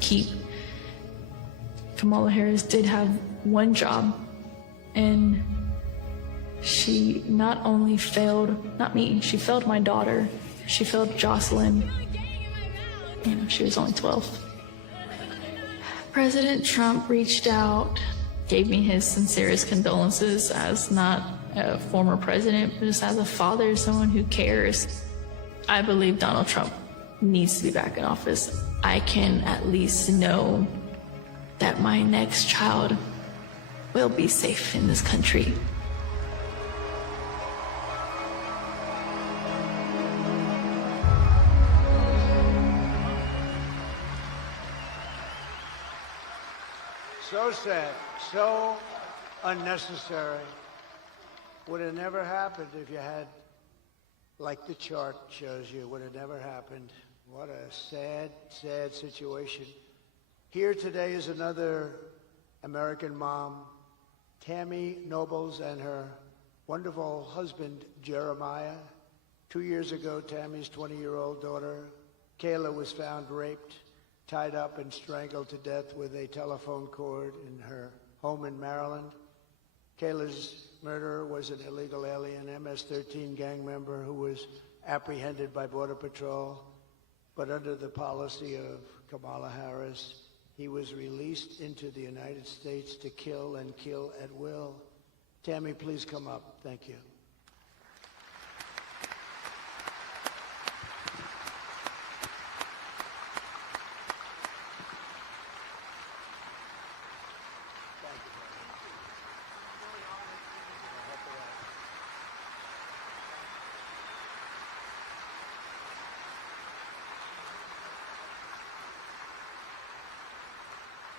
keep. Kamala Harris did have one job, and she not only failed, not me, she failed my daughter. She failed Jocelyn. You know, she was only 12. President Trump reached out, gave me his sincerest condolences as not a former president, but just as a father, someone who cares. I believe Donald Trump needs to be back in office. I can at least know that my next child will be safe in this country. So sad, so unnecessary. Would have never happened if you had, like the chart shows you, would have never happened. What a sad, sad situation. Here today is another American mom, Tammy Nobles, and her wonderful husband, Jeremiah. 2 years ago, Tammy's 20-year-old daughter, Kayla, was found raped, tied up and strangled to death with a telephone cord in her home in Maryland. Kayla's murderer was an illegal alien, MS-13 gang member who was apprehended by Border Patrol, but under the policy of Kamala Harris, he was released into the United States to kill and kill at will. Tammy, please come up. Thank you.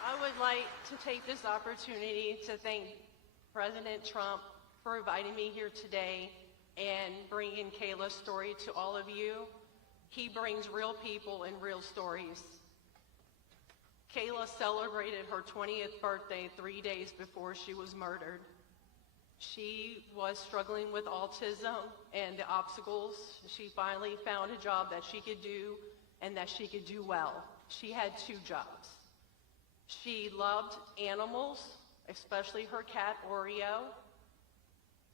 I would like to take this opportunity to thank President Trump for inviting me here today and bringing Kayla's story to all of you. He brings real people and real stories. Kayla celebrated her 20th birthday 3 days before she was murdered. She was struggling with autism and the obstacles. She finally found a job that she could do and that she could do well. She had 2 jobs. She loved animals, especially her cat, Oreo.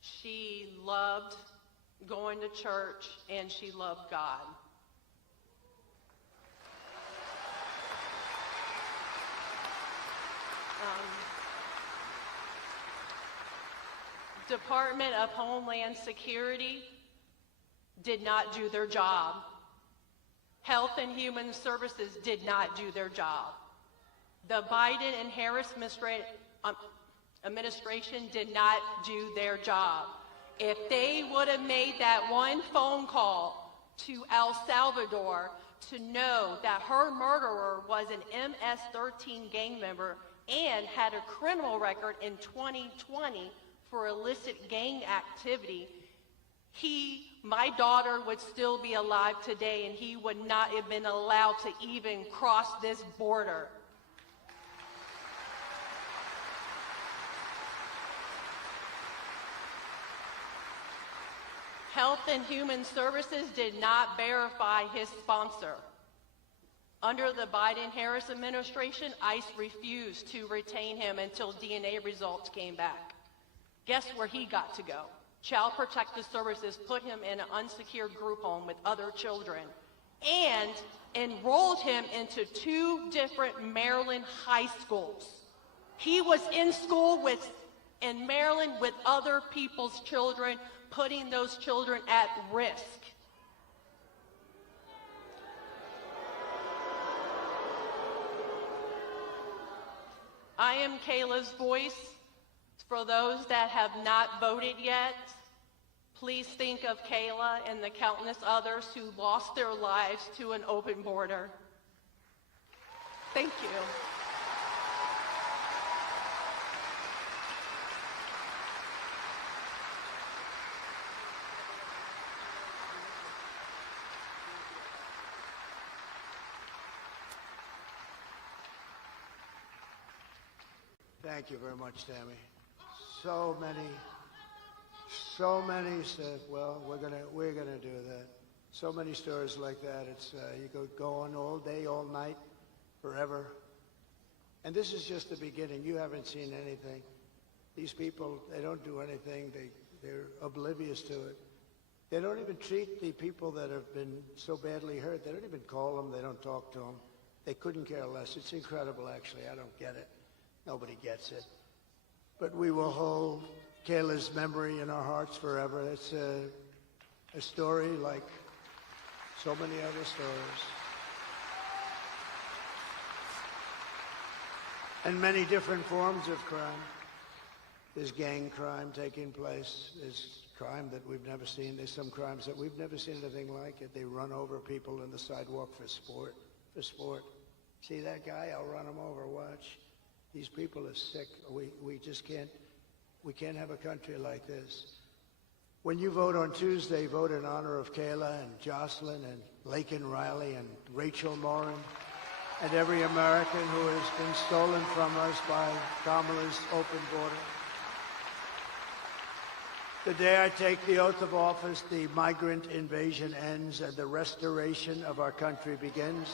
She loved going to church, and she loved God. Department of Homeland Security did not do their job. Health and Human Services did not do their job. The Biden and Harris administration did not do their job. If they would have made that one phone call to El Salvador to know that her murderer was an MS-13 gang member and had a criminal record in 2020 for illicit gang activity, my daughter would still be alive today, and he would not have been allowed to even cross this border. Health and Human Services did not verify his sponsor. Under the Biden-Harris administration, ICE refused to retain him until DNA results came back. Guess where he got to go? Child Protective Services put him in an unsecured group home with other children and enrolled him into 2 different Maryland high schools. He was in school in Maryland with other people's children, putting those children at risk. I am Kayla's voice. For those that have not voted yet, please think of Kayla and the countless others who lost their lives to an open border. Thank you. Thank you very much, Tammy. So many said, well, we're gonna do that. So many stories like that. It's you could go on all day, all night. forever. And this is just the beginning. You haven't seen anything. These people, they don't do anything. They're oblivious to it. They don't even treat the people that have been so badly hurt. They don't even call them. They don't talk to them. They couldn't care less. It's incredible, actually. I don't get it. Nobody gets it. But we will hold Kayla's memory in our hearts forever. It's a story like so many other stories. And many different forms of crime. There's gang crime taking place. There's crime that we've never seen. There's some crimes that we've never seen anything like it. They run over people in the sidewalk for sport. For sport. See that guy? I'll run him over. Watch. These people are sick. We just can't. We can't have a country like this. When you vote on Tuesday, vote in honor of Kayla and Jocelyn and Laken Riley and Rachel Morin and every American who has been stolen from us by Kamala's open border. The day I take the oath of office, the migrant invasion ends and the restoration of our country begins.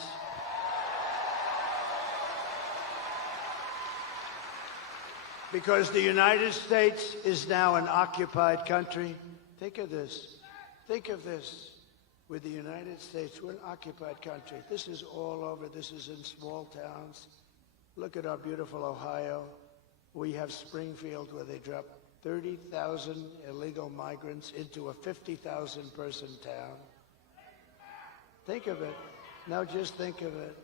Because the United States is now an occupied country. Think of this. Think of this. With the United States, we're an occupied country. This is all over. This is in small towns. Look at our beautiful Ohio. We have Springfield where they drop 30,000 illegal migrants into a 50,000 person town. Think of it. Now just think of it.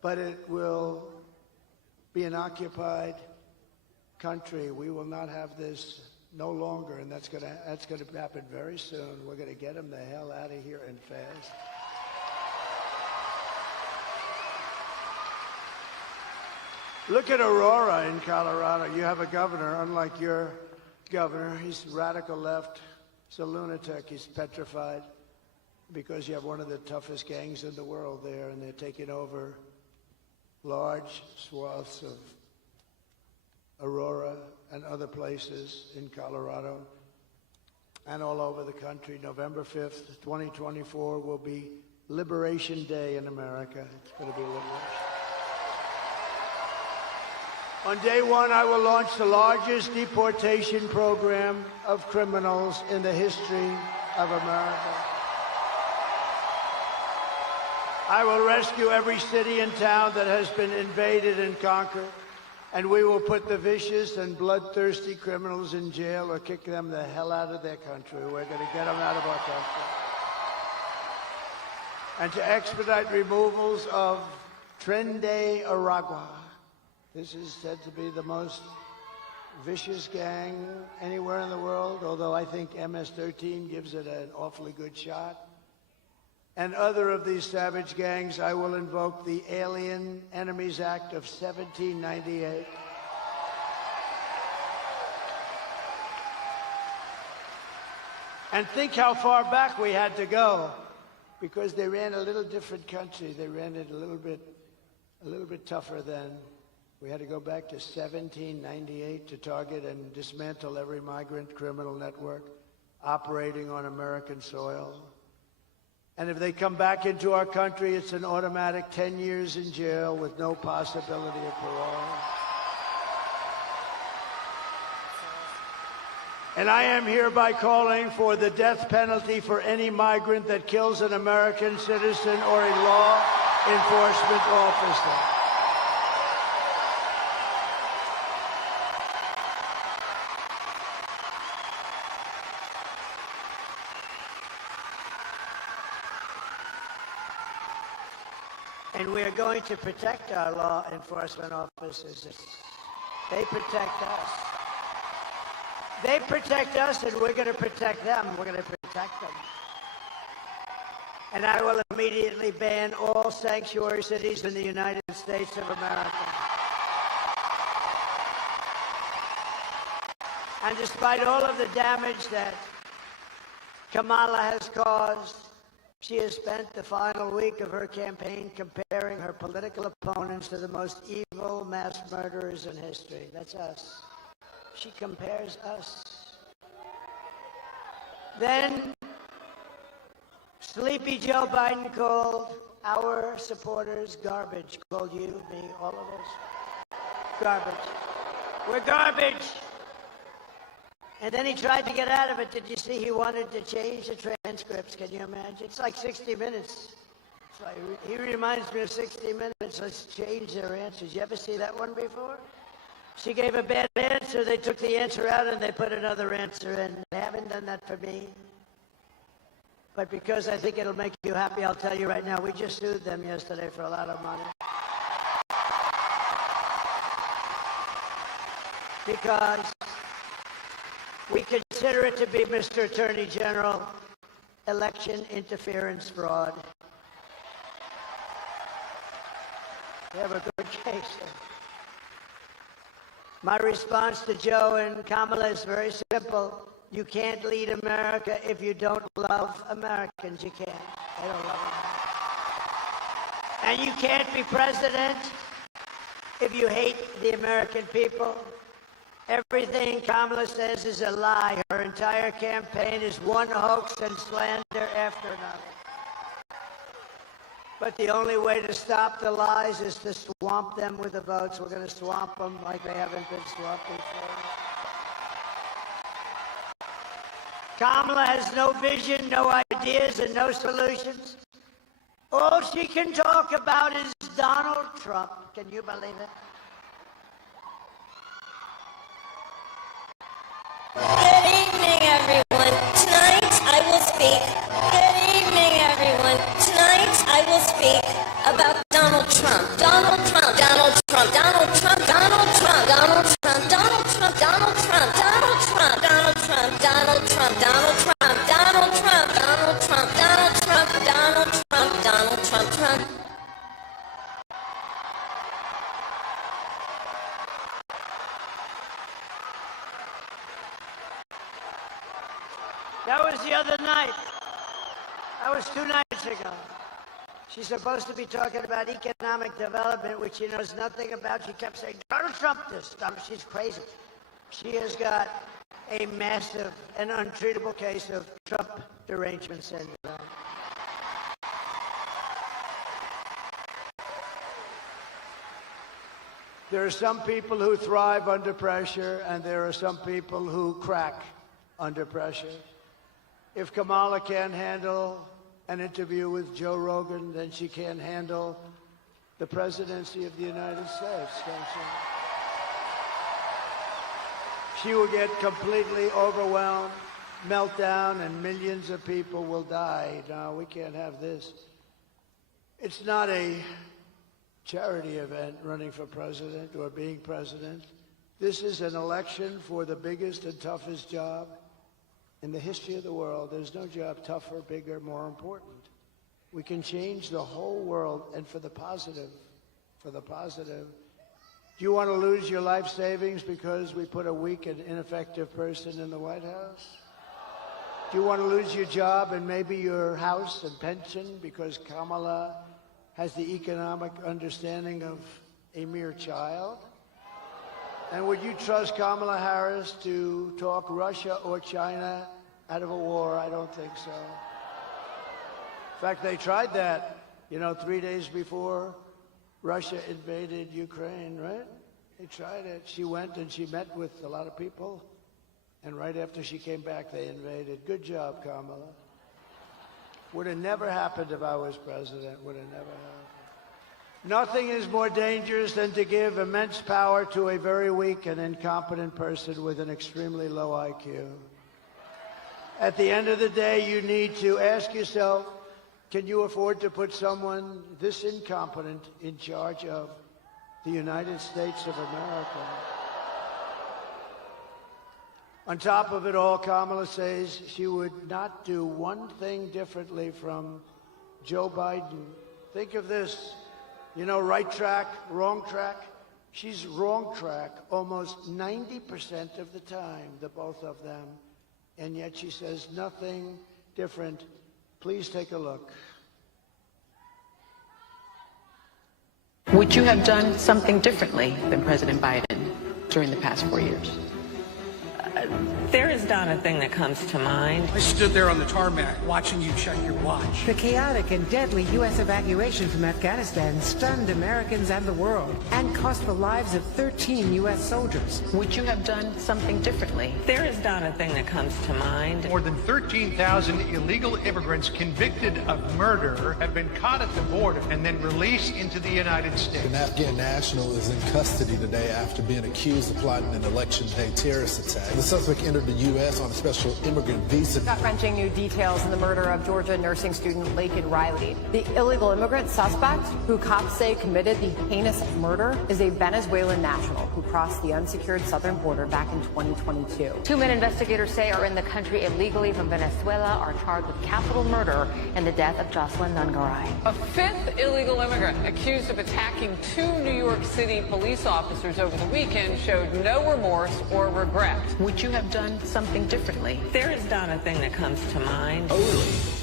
But it will be an occupied country. We will not have this no longer, and that's going to happen very soon. We're going to get them the hell out of here and fast. Look at Aurora in Colorado. You have a governor, unlike your governor. He's radical left. He's a lunatic. He's petrified because you have one of the toughest gangs in the world there, and they're taking over large swaths of Aurora and other places in Colorado and all over the country. November 5th, 2024 will be Liberation Day in America. It's going to be liberation. On day one, I will launch the largest deportation program of criminals in the history of America. I will rescue every city and town that has been invaded and conquered, and we will put the vicious and bloodthirsty criminals in jail or kick them the hell out of their country. We're going to get them out of our country. And to expedite removals of Tren de Aragua. This is said to be the most vicious gang anywhere in the world, although I think MS-13 gives it an awfully good shot. And other of these savage gangs, I will invoke the Alien Enemies Act of 1798. And think how far back we had to go, because they ran a little different country. They ran it a little bit tougher then. We had to go back to 1798 to target and dismantle every migrant criminal network operating on American soil. And if they come back into our country, it's an automatic 10 years in jail with no possibility of parole. And I am hereby calling for the death penalty for any migrant that kills an American citizen or a law enforcement officer. And we are going to protect our law enforcement officers. They protect us. They protect us, and we're going to protect them. We're going to protect them. And I will immediately ban all sanctuary cities in the United States of America. And despite all of the damage that Kamala has caused, she has spent the final week of her campaign comparing her political opponents to the most evil mass murderers in history. That's us. She compares us. Then Sleepy Joe Biden called our supporters garbage. Called you, me, all of us garbage. We're garbage. And then he tried to get out of it. Did you see he wanted to change the transcripts? Can you imagine? It's like 60 Minutes. It's like, he reminds me of 60 Minutes. Let's change their answers. You ever see that one before? She gave a bad answer. They took the answer out and they put another answer in. They haven't done that for me. But because I think it'll make you happy, I'll tell you right now, we just sued them yesterday for a lot of money. Because we consider it to be, Mr. Attorney General, election interference fraud. We have a good case. My response to Joe and Kamala is very simple. You can't lead America if you don't love Americans. You can't. They don't love America. And you can't be president if you hate the American people. Everything Kamala says is a lie. Her entire campaign is one hoax and slander after another. But the only way to stop the lies is to swamp them with the votes. We're going to swamp them like they haven't been swamped before. Kamala has no vision, no ideas, and no solutions. All she can talk about is Donald Trump. Can you believe it? Good evening, everyone. Tonight I will speak. Good evening, everyone. Tonight I will speak about Donald Trump. Donald Trump. Donald Trump. Donald Trump. Donald Trump. Donald Trump. Donald Trump. Donald Trump. Donald Trump. Donald Trump. Donald Trump. Donald Trump. Donald Trump. Donald Trump. Donald Trump. Donald Trump. Donald Trump. Trump. That was the other night. That was 2 nights ago. She's supposed to be talking about economic development, which she knows nothing about. She kept saying, Donald Trump this. She's crazy. She has got a massive and untreatable case of Trump derangement syndrome. There are some people who thrive under pressure, and there are some people who crack under pressure. If Kamala can't handle an interview with Joe Rogan, then she can't handle the presidency of the United States, can she? She will get completely overwhelmed, meltdown, and millions of people will die. No, we can't have this. It's not a charity event, running for president or being president. This is an election for the biggest and toughest job in the history of the world. There's no job tougher, bigger, more important. We can change the whole world, and for the positive, for the positive. Do you want to lose your life savings because we put a weak and ineffective person in the White House? Do you want to lose your job and maybe your house and pension because Kamala has the economic understanding of a mere child? And would you trust Kamala Harris to talk Russia or China out of a war? I don't think so. In fact, they tried that, 3 days before Russia invaded Ukraine, right? They tried it. She went and she met with a lot of people, and right after she came back, they invaded. Good job, Kamala. Would have never happened if I was president. Would have never happened. Nothing is more dangerous than to give immense power to a very weak and incompetent person with an extremely low IQ. At the end of the day, you need to ask yourself, can you afford to put someone this incompetent in charge of the United States of America? On top of it all, Kamala says she would not do one thing differently from Joe Biden. Think of this. Right track, wrong track. She's wrong track almost 90% of the time, the both of them. And yet she says nothing different. Please take a look. Would you have done something differently than President Biden during the past 4 years? There is not a thing that comes to mind. I stood there on the tarmac watching you check your watch. The chaotic and deadly U.S. evacuation from Afghanistan stunned Americans and the world and cost the lives of 13 U.S. soldiers. Would you have done something differently? There is not a thing that comes to mind. More than 13,000 illegal immigrants convicted of murder have been caught at the border and then released into the United States. An Afghan national is in custody today after being accused of plotting an election day terrorist attack. The suspect entered the U.S. on a special immigrant visa. Gut-wrenching new details in the murder of Georgia nursing student Laken Riley. The illegal immigrant suspect, who cops say committed the heinous murder, is a Venezuelan national who crossed the unsecured southern border back in 2022. Two men investigators say are in the country illegally from Venezuela are charged with capital murder in the death of Jocelyn Nungaray. A fifth illegal immigrant accused of attacking two New York City police officers over the weekend showed no remorse or regret. Would you have done something differently? There is not a thing that comes to mind. Only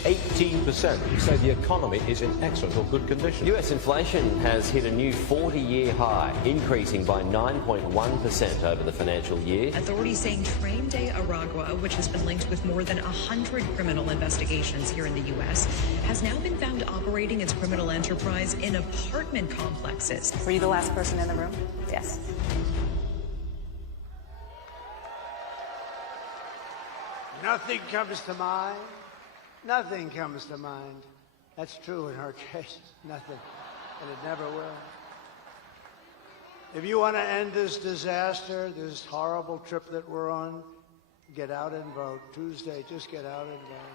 18% say the economy is in excellent or good condition. US inflation has hit a new 40-year high, increasing by 9.1% over the financial year. Authorities saying Train de Aragua, which has been linked with more than 100 criminal investigations here in the U.S., has now been found operating its criminal enterprise in apartment complexes. Were you the last person in the room? Yes. Nothing comes to mind. Nothing comes to mind. That's true in her case. Nothing. And it never will. If you want to end this disaster, this horrible trip that we're on, get out and vote. Tuesday, just get out and vote.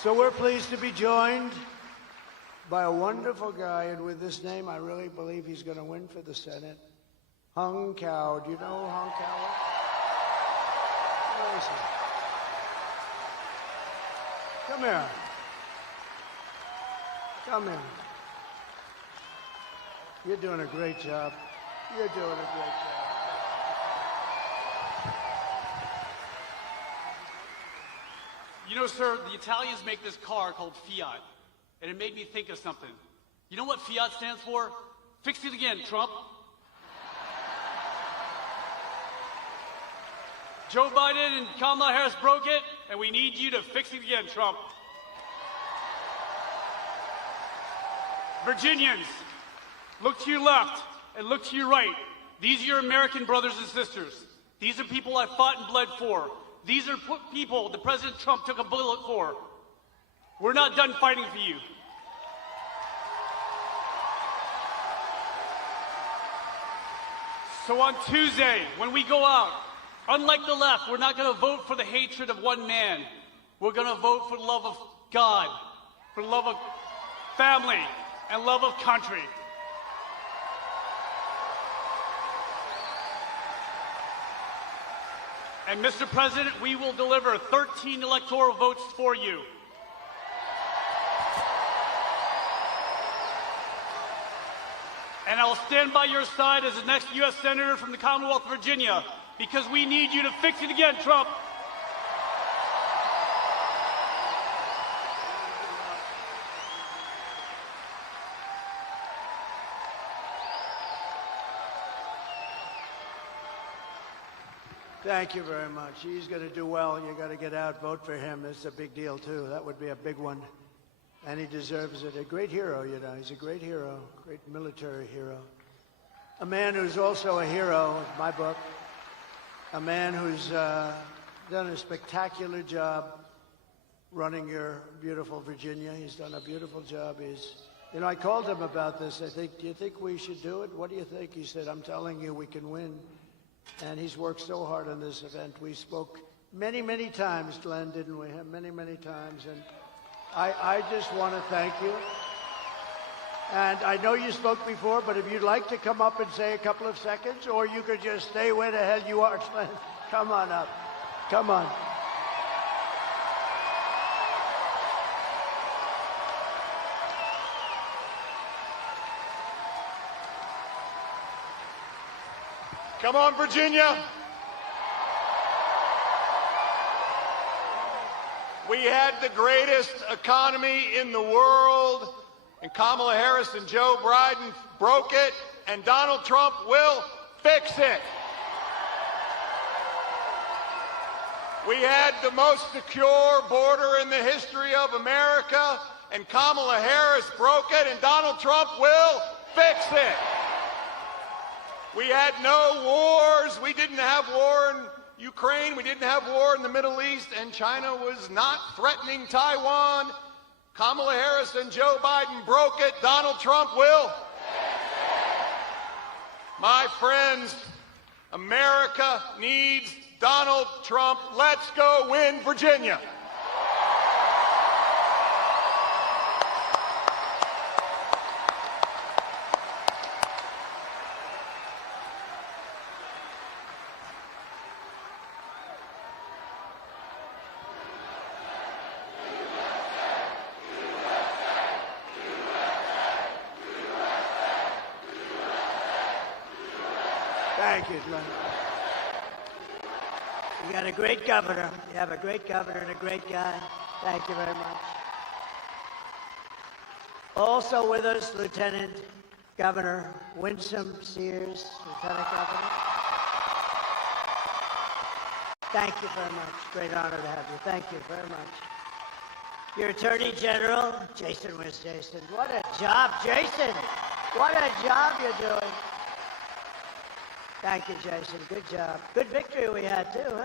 So we're pleased to be joined by a wonderful guy, and with this name, I really believe he's going to win for the Senate. Hung Cao. Do you know who Hung Cao is? Where is he? Come here. Come here. You're doing a great job. You're doing a great job. You know, sir, the Italians make this car called Fiat, and it made me think of something. You know what Fiat stands for? Fix it again, Trump. Joe Biden and Kamala Harris broke it, and we need you to fix it again, Trump. Virginians, look to your left and look to your right. These are your American brothers and sisters. These are people I fought and bled for. These are people that President Trump took a bullet for. We're not done fighting for you. So on Tuesday, when we go out, unlike the left, we're not going to vote for the hatred of one man. We're going to vote for the love of God, for the love of family, and love of country. And Mr. President, we will deliver 13 electoral votes for you. And I will stand by your side as the next U.S. Senator from the Commonwealth of Virginia, because we need you to fix it again, Trump. Thank you very much. He's going to do well. You got to get out, vote for him. It's a big deal, too. That would be a big one. And he deserves it. A great hero, you know. He's a great hero, great military hero. A man who's also a hero, in my book. A man who's done a spectacular job running your beautiful Virginia. He's done a beautiful job. You know, I called him about this. I think, do you think we should do it? What do you think? He said, I'm telling you, we can win. And he's worked so hard on this event. We spoke many, many times, Glenn, didn't we? Many, many times. And I just want to thank you. And I know you spoke before, but if you'd like to come up and say a couple of seconds, or you could just stay where the hell you are, Glenn. Come on up. Come on. Come on, Virginia. We had the greatest economy in the world, and Kamala Harris and Joe Biden broke it, and Donald Trump will fix it. We had the most secure border in the history of America, and Kamala Harris broke it, and Donald Trump will fix it. We had no wars. We didn't have war in Ukraine. We didn't have war in the Middle East, and China was not threatening Taiwan. Kamala Harris and Joe Biden broke it. Donald Trump will. My friends, America needs Donald Trump. Let's go win Virginia. Thank you, Glenn. You got a great governor. You have a great governor and a great guy. Thank you very much. Also with us, Lieutenant Governor Winsome Sears, Lieutenant Governor. Thank you very much. Great honor to have you. Thank you very much. Your Attorney General, Jason. Where's Jason? What a job, Jason. What a job you're doing. Thank you, Jason. Good job. Good victory we had, too, huh?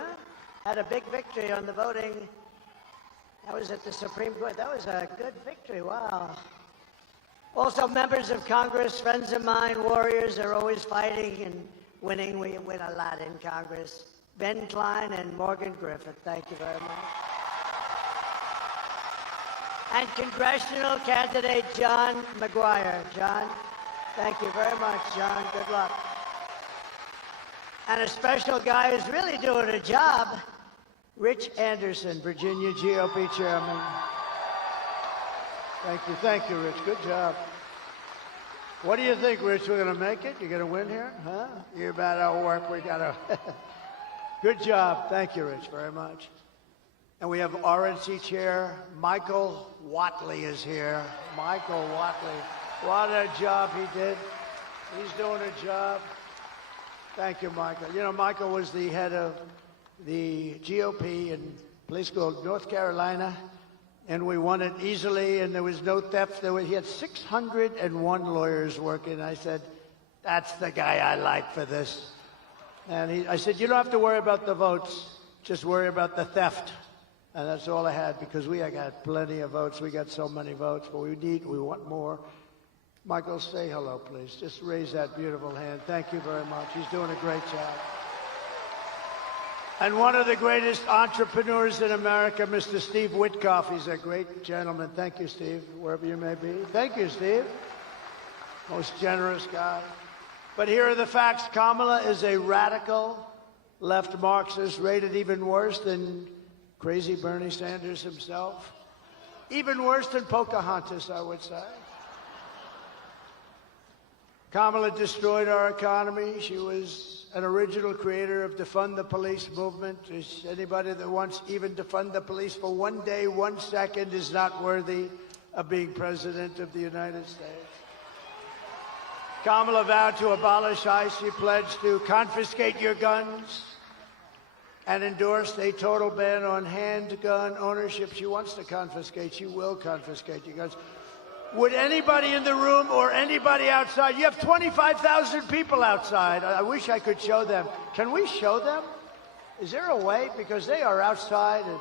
Had a big victory on the voting. That was at the Supreme Court. That was a good victory. Wow. Also, members of Congress, friends of mine, warriors, are always fighting and winning. We win a lot in Congress. Ben Klein and Morgan Griffith, thank you very much. And congressional candidate John McGuire. John, thank you very much, John. Good luck. And a special guy who's really doing a job, Rich Anderson, Virginia GOP chairman. Thank you, Rich. Good job. What do you think, Rich? We're going to make it? You're going to win here? Huh? You about our work. We got to. Good job. Thank you, Rich, very much. And we have RNC Chair Michael Whatley is here. Michael Whatley. What a job he did. He's doing a job. Thank you, Michael. You know, Michael was the head of the GOP in a place called North Carolina, and we won it easily, and there was no theft. He had 601 lawyers working. I said, that's the guy I like for this. And I said, you don't have to worry about the votes, just worry about the theft. And that's all I had, because we got plenty of votes. We got so many votes, but we want more. Michael, say hello, please. Just raise that beautiful hand. Thank you very much. He's doing a great job. And one of the greatest entrepreneurs in America, Mr. Steve Witkoff. He's a great gentleman. Thank you, Steve, wherever you may be. Thank you, Steve. Most generous guy. But here are the facts. Kamala is a radical left Marxist, rated even worse than crazy Bernie Sanders himself. Even worse than Pocahontas, I would say. Kamala destroyed our economy. She was an original creator of defund the police movement. Anybody that wants even defund the police for 1 day, 1 second is not worthy of being president of the United States. Kamala vowed to abolish ICE. She pledged to confiscate your guns and endorsed a total ban on handgun ownership. She wants to confiscate. She will confiscate your guns. Would anybody in the room or anybody outside, you have 25,000 people outside. I wish I could show them. Can we show them? Is there a way? Because they are outside, and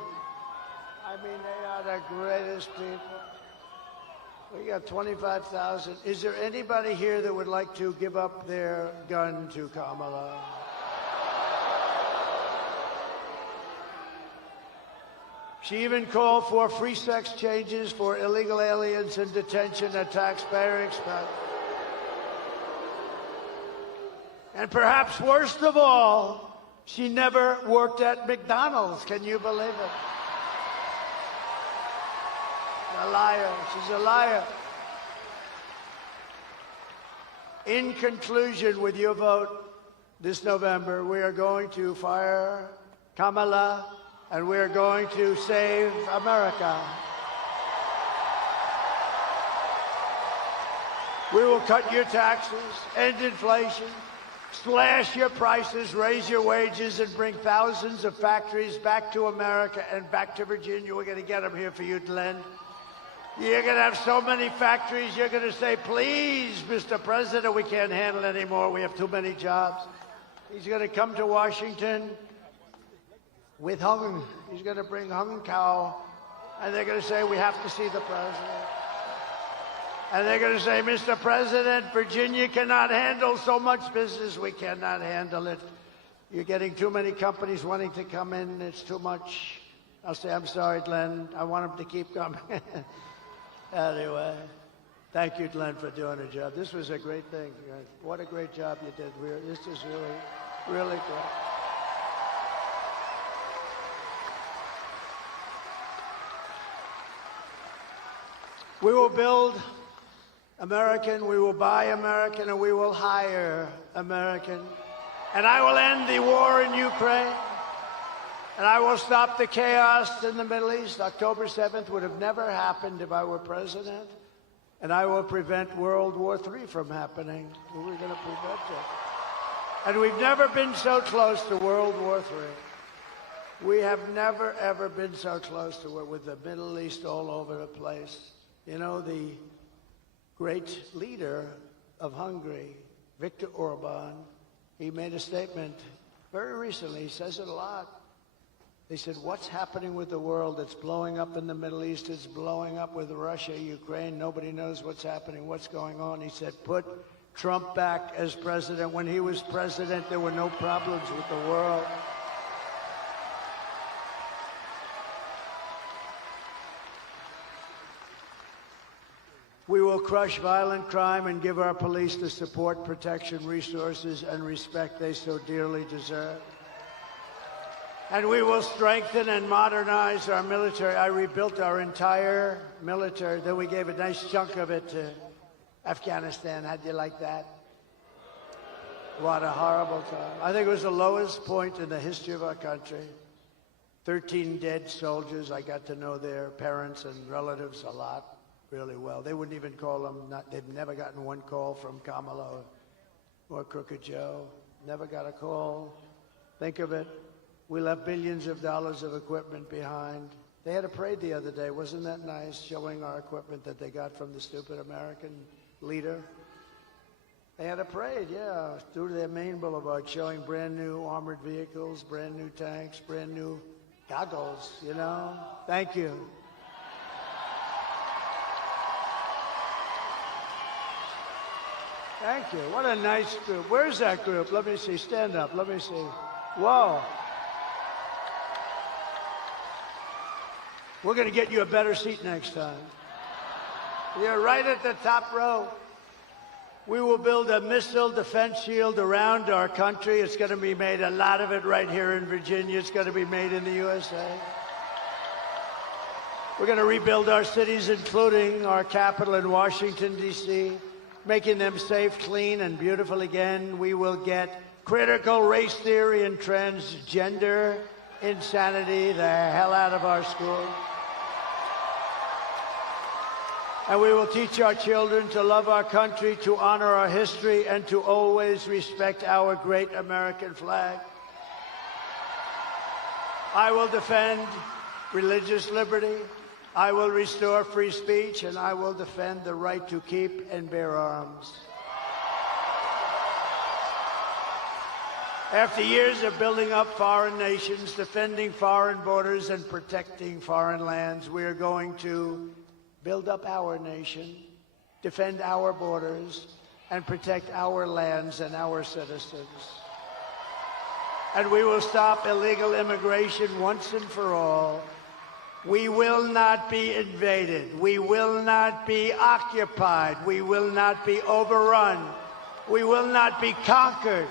I mean, they are the greatest people. We got 25,000. Is there anybody here that would like to give up their gun to Kamala? She even called for free sex changes for illegal aliens in detention at taxpayer expense. And perhaps worst of all, she never worked at McDonald's. Can you believe it? A liar. She's a liar. In conclusion, with your vote this November, we are going to fire Kamala, and we're going to save America. We will cut your taxes, end inflation, slash your prices, raise your wages, and bring thousands of factories back to America and back to Virginia. We're going to get them here for you, Glenn. You're going to have so many factories, you're going to say, please, Mr. President, we can't handle it anymore. We have too many jobs. He's going to come to Washington with hung. He's going to bring hung cow, and they're going to say, we have to see the president. And they're going to say, Mr. President, Virginia cannot handle so much business. We cannot handle it. You're getting too many companies wanting to come in. It's too much. I'll say, I'm sorry, Glenn. I want them to keep coming. Anyway, thank you, Glenn, for doing a job. This was a great thing. What a great job you did. This is really, really great. We will build American, we will buy American, and we will hire American. And I will end the war in Ukraine. And I will stop the chaos in the Middle East. October 7th would have never happened if I were president. And I will prevent World War III from happening. We're going to prevent it. And we've never been so close to World War III. We have never, ever been so close to it, with the Middle East all over the place. You know, the great leader of Hungary, Viktor Orban, he made a statement very recently. He says it a lot. They said, what's happening with the world? It's blowing up in the Middle East. It's blowing up with Russia, Ukraine. Nobody knows what's happening, what's going on. He said, put Trump back as president. When he was president, there were no problems with the world. We will crush violent crime and give our police the support, protection, resources, and respect they so dearly deserve. And we will strengthen and modernize our military. I rebuilt our entire military. Then we gave a nice chunk of it to Afghanistan. How'd you like that? What a horrible time. I think it was the lowest point in the history of our country. 13 dead soldiers. I got to know their parents and relatives a lot, really well. They wouldn't even call them. They've never gotten one call from Kamala or Crooked Joe. Never got a call. Think of it. We left billions of dollars of equipment behind. They had a parade the other day. Wasn't that nice, showing our equipment that they got from the stupid American leader? They had a parade, yeah, through their main boulevard, showing brand new armored vehicles, brand new tanks, brand new goggles, you know? Thank you. Thank you. What a nice group. Where's that group? Let me see. Stand up. Let me see. Whoa. We're going to get you a better seat next time. You're right at the top row. We will build a missile defense shield around our country. It's going to be made, a lot of it right here in Virginia. It's going to be made in the USA. We're going to rebuild our cities, including our capital in Washington, D.C., making them safe, clean, and beautiful again. We will get critical race theory and transgender insanity the hell out of our schools. And we will teach our children to love our country, to honor our history, and to always respect our great American flag. I will defend religious liberty. I will restore free speech, and I will defend the right to keep and bear arms. After years of building up foreign nations, defending foreign borders, and protecting foreign lands, we are going to build up our nation, defend our borders, and protect our lands and our citizens. And we will stop illegal immigration once and for all. We will not be invaded. We will not be occupied. We will not be overrun. We will not be conquered.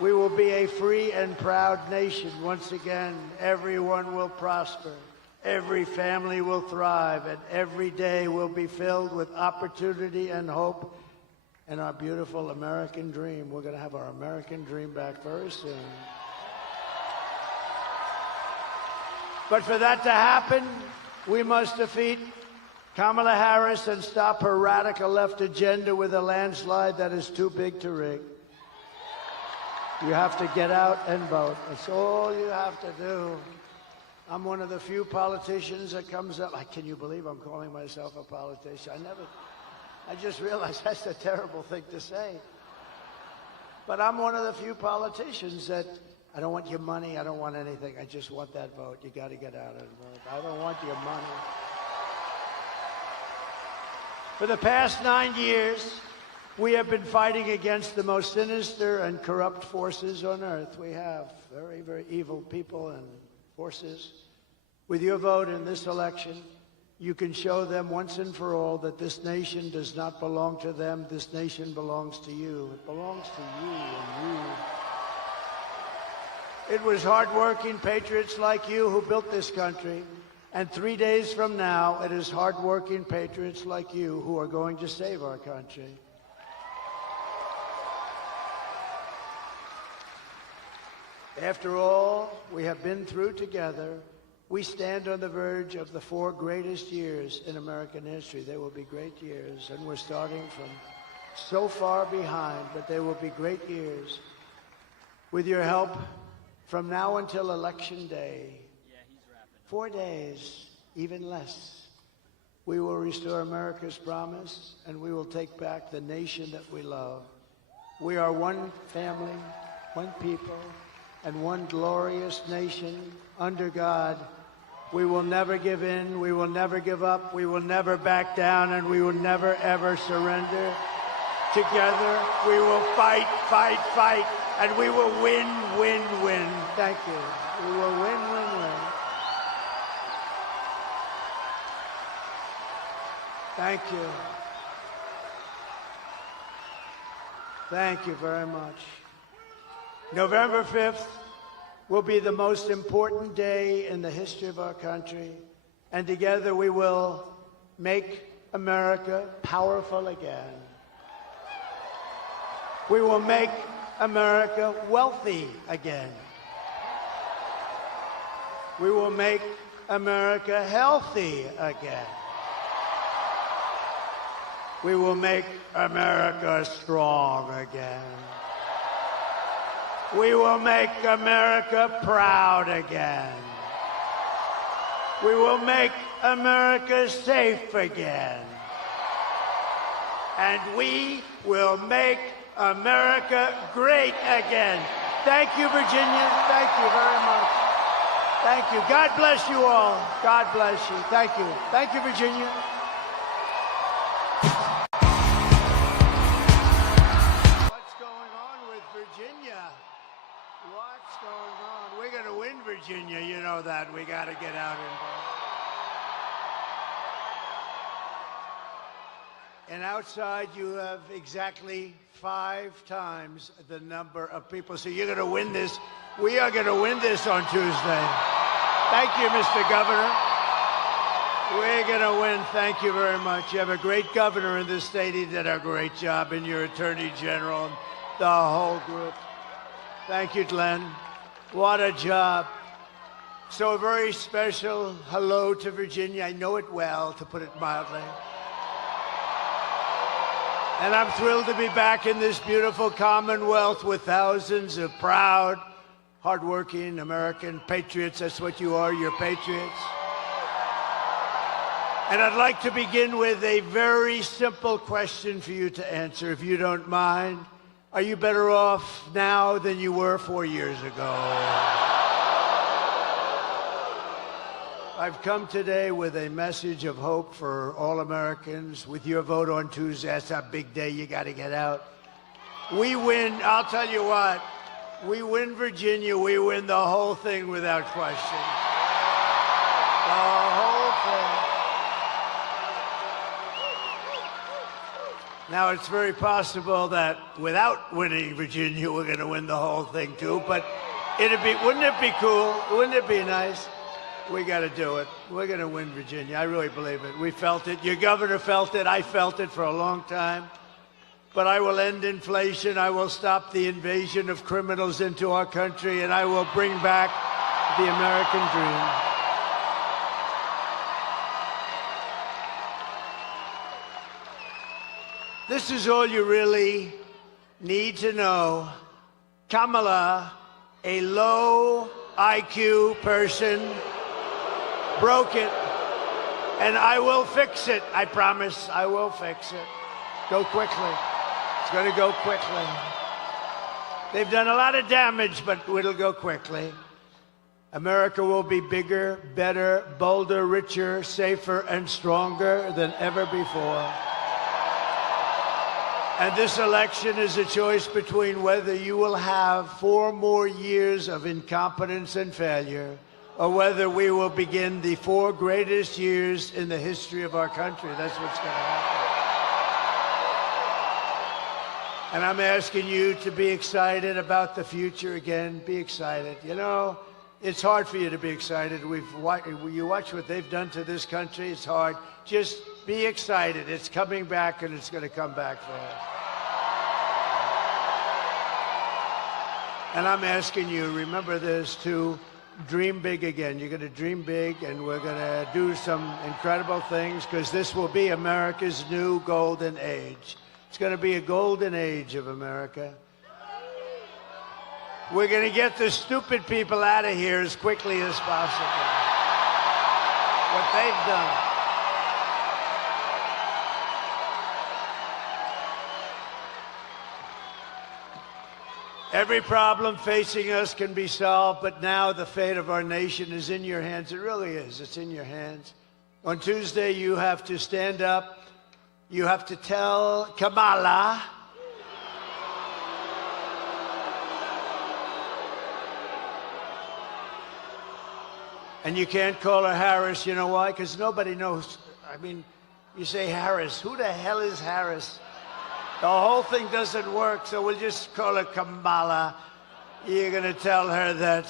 We will be a free and proud nation once again. Everyone will prosper. Every family will thrive, and every day will be filled with opportunity and hope and our beautiful American dream. We're going to have our American dream back very soon. But for that to happen, we must defeat Kamala Harris and stop her radical left agenda with a landslide that is too big to rig. You have to get out and vote. That's all you have to do. I'm one of the few politicians that comes up. Can you believe I'm calling myself a politician? I just realized that's a terrible thing to say. But I'm one of the few politicians that I don't want your money. I don't want anything. I just want that vote. You got to get out and vote. I don't want your money. For the past 9 years, we have been fighting against the most sinister and corrupt forces on earth. We have very, very evil people and forces. With your vote in this election, you can show them once and for all that this nation does not belong to them. This nation belongs to you. It belongs to you and you. It was hardworking patriots like you who built this country. And 3 days from now, it is hardworking patriots like you who are going to save our country. After all we have been through together, we stand on the verge of the 4 greatest years in American history. They will be great years, and we're starting from so far behind, but they will be great years. With your help, from now until Election Day, 4 days, even less, we will restore America's promise, and we will take back the nation that we love. We are one family, one people, and one glorious nation under God. We will never give in, we will never give up, we will never back down, and we will never, ever surrender. Together, we will fight, fight, fight, and we will win, win, win. Thank you. We will win, win, win. Thank you. Thank you very much. November 5th will be the most important day in the history of our country, and together we will make America powerful again. We will make America wealthy again. We will make America healthy again. We will make America strong again. We will make America proud again. We will make America safe again. And we will make America great again. Thank you, Virginia. Thank you very much. Thank you. God bless you all. God bless you. Thank you. Thank you, Virginia. Virginia, you know that. We got to get out and vote. And outside, you have exactly 5 times the number of people. So you're going to win this. We are going to win this on Tuesday. Thank you, Mr. Governor. We're going to win. Thank you very much. You have a great governor in this state. He did a great job, and your attorney general, and the whole group. Thank you, Glenn. What a job. So a very special hello to Virginia. I know it well, to put it mildly. And I'm thrilled to be back in this beautiful Commonwealth with thousands of proud, hardworking American patriots. That's what you are, you're patriots. And I'd like to begin with a very simple question for you to answer, if you don't mind. Are you better off now than you were 4 years ago? I've come today with a message of hope for all Americans. With your vote on Tuesday, that's a big day. You got to get out. We win. I'll tell you what. We win Virginia. We win the whole thing without question. The whole thing. Now, it's very possible that without winning Virginia, we're going to win the whole thing, too. But wouldn't it be cool? Wouldn't it be nice? We got to do it. We're going to win Virginia. I really believe it. We felt it. Your governor felt it. I felt it for a long time. But I will end inflation. I will stop the invasion of criminals into our country, and I will bring back the American dream. This is all you really need to know Kamala, a low IQ person, broke it. And I will fix it. I promise I will fix it. Go quickly. It's going to go quickly. They've done a lot of damage, but it'll go quickly. America will be bigger, better, bolder, richer, safer, and stronger than ever before. And this election is a choice between whether you will have 4 more years of incompetence and failure, or whether we will begin the 4 greatest years in the history of our country. That's what's going to happen. And I'm asking you to be excited about the future again. Be excited. You know, it's hard for you to be excited. You watch what they've done to this country. It's hard. Just be excited. It's coming back, and it's going to come back fast. And I'm asking you, remember this, to dream big again. You're going to dream big, and we're going to do some incredible things, because this will be America's new golden age. It's going to be a golden age of America. We're going to get the stupid people out of here as quickly as possible. What they've done. Every problem facing us can be solved, but now the fate of our nation is in your hands. It really is. It's in your hands. On Tuesday, you have to stand up. You have to tell Kamala and you can't call her Harris. You know why? Because nobody knows. I mean, you say Harris. Who the hell is Harris? The whole thing doesn't work, so we'll just call her Kamala. You're going to tell her that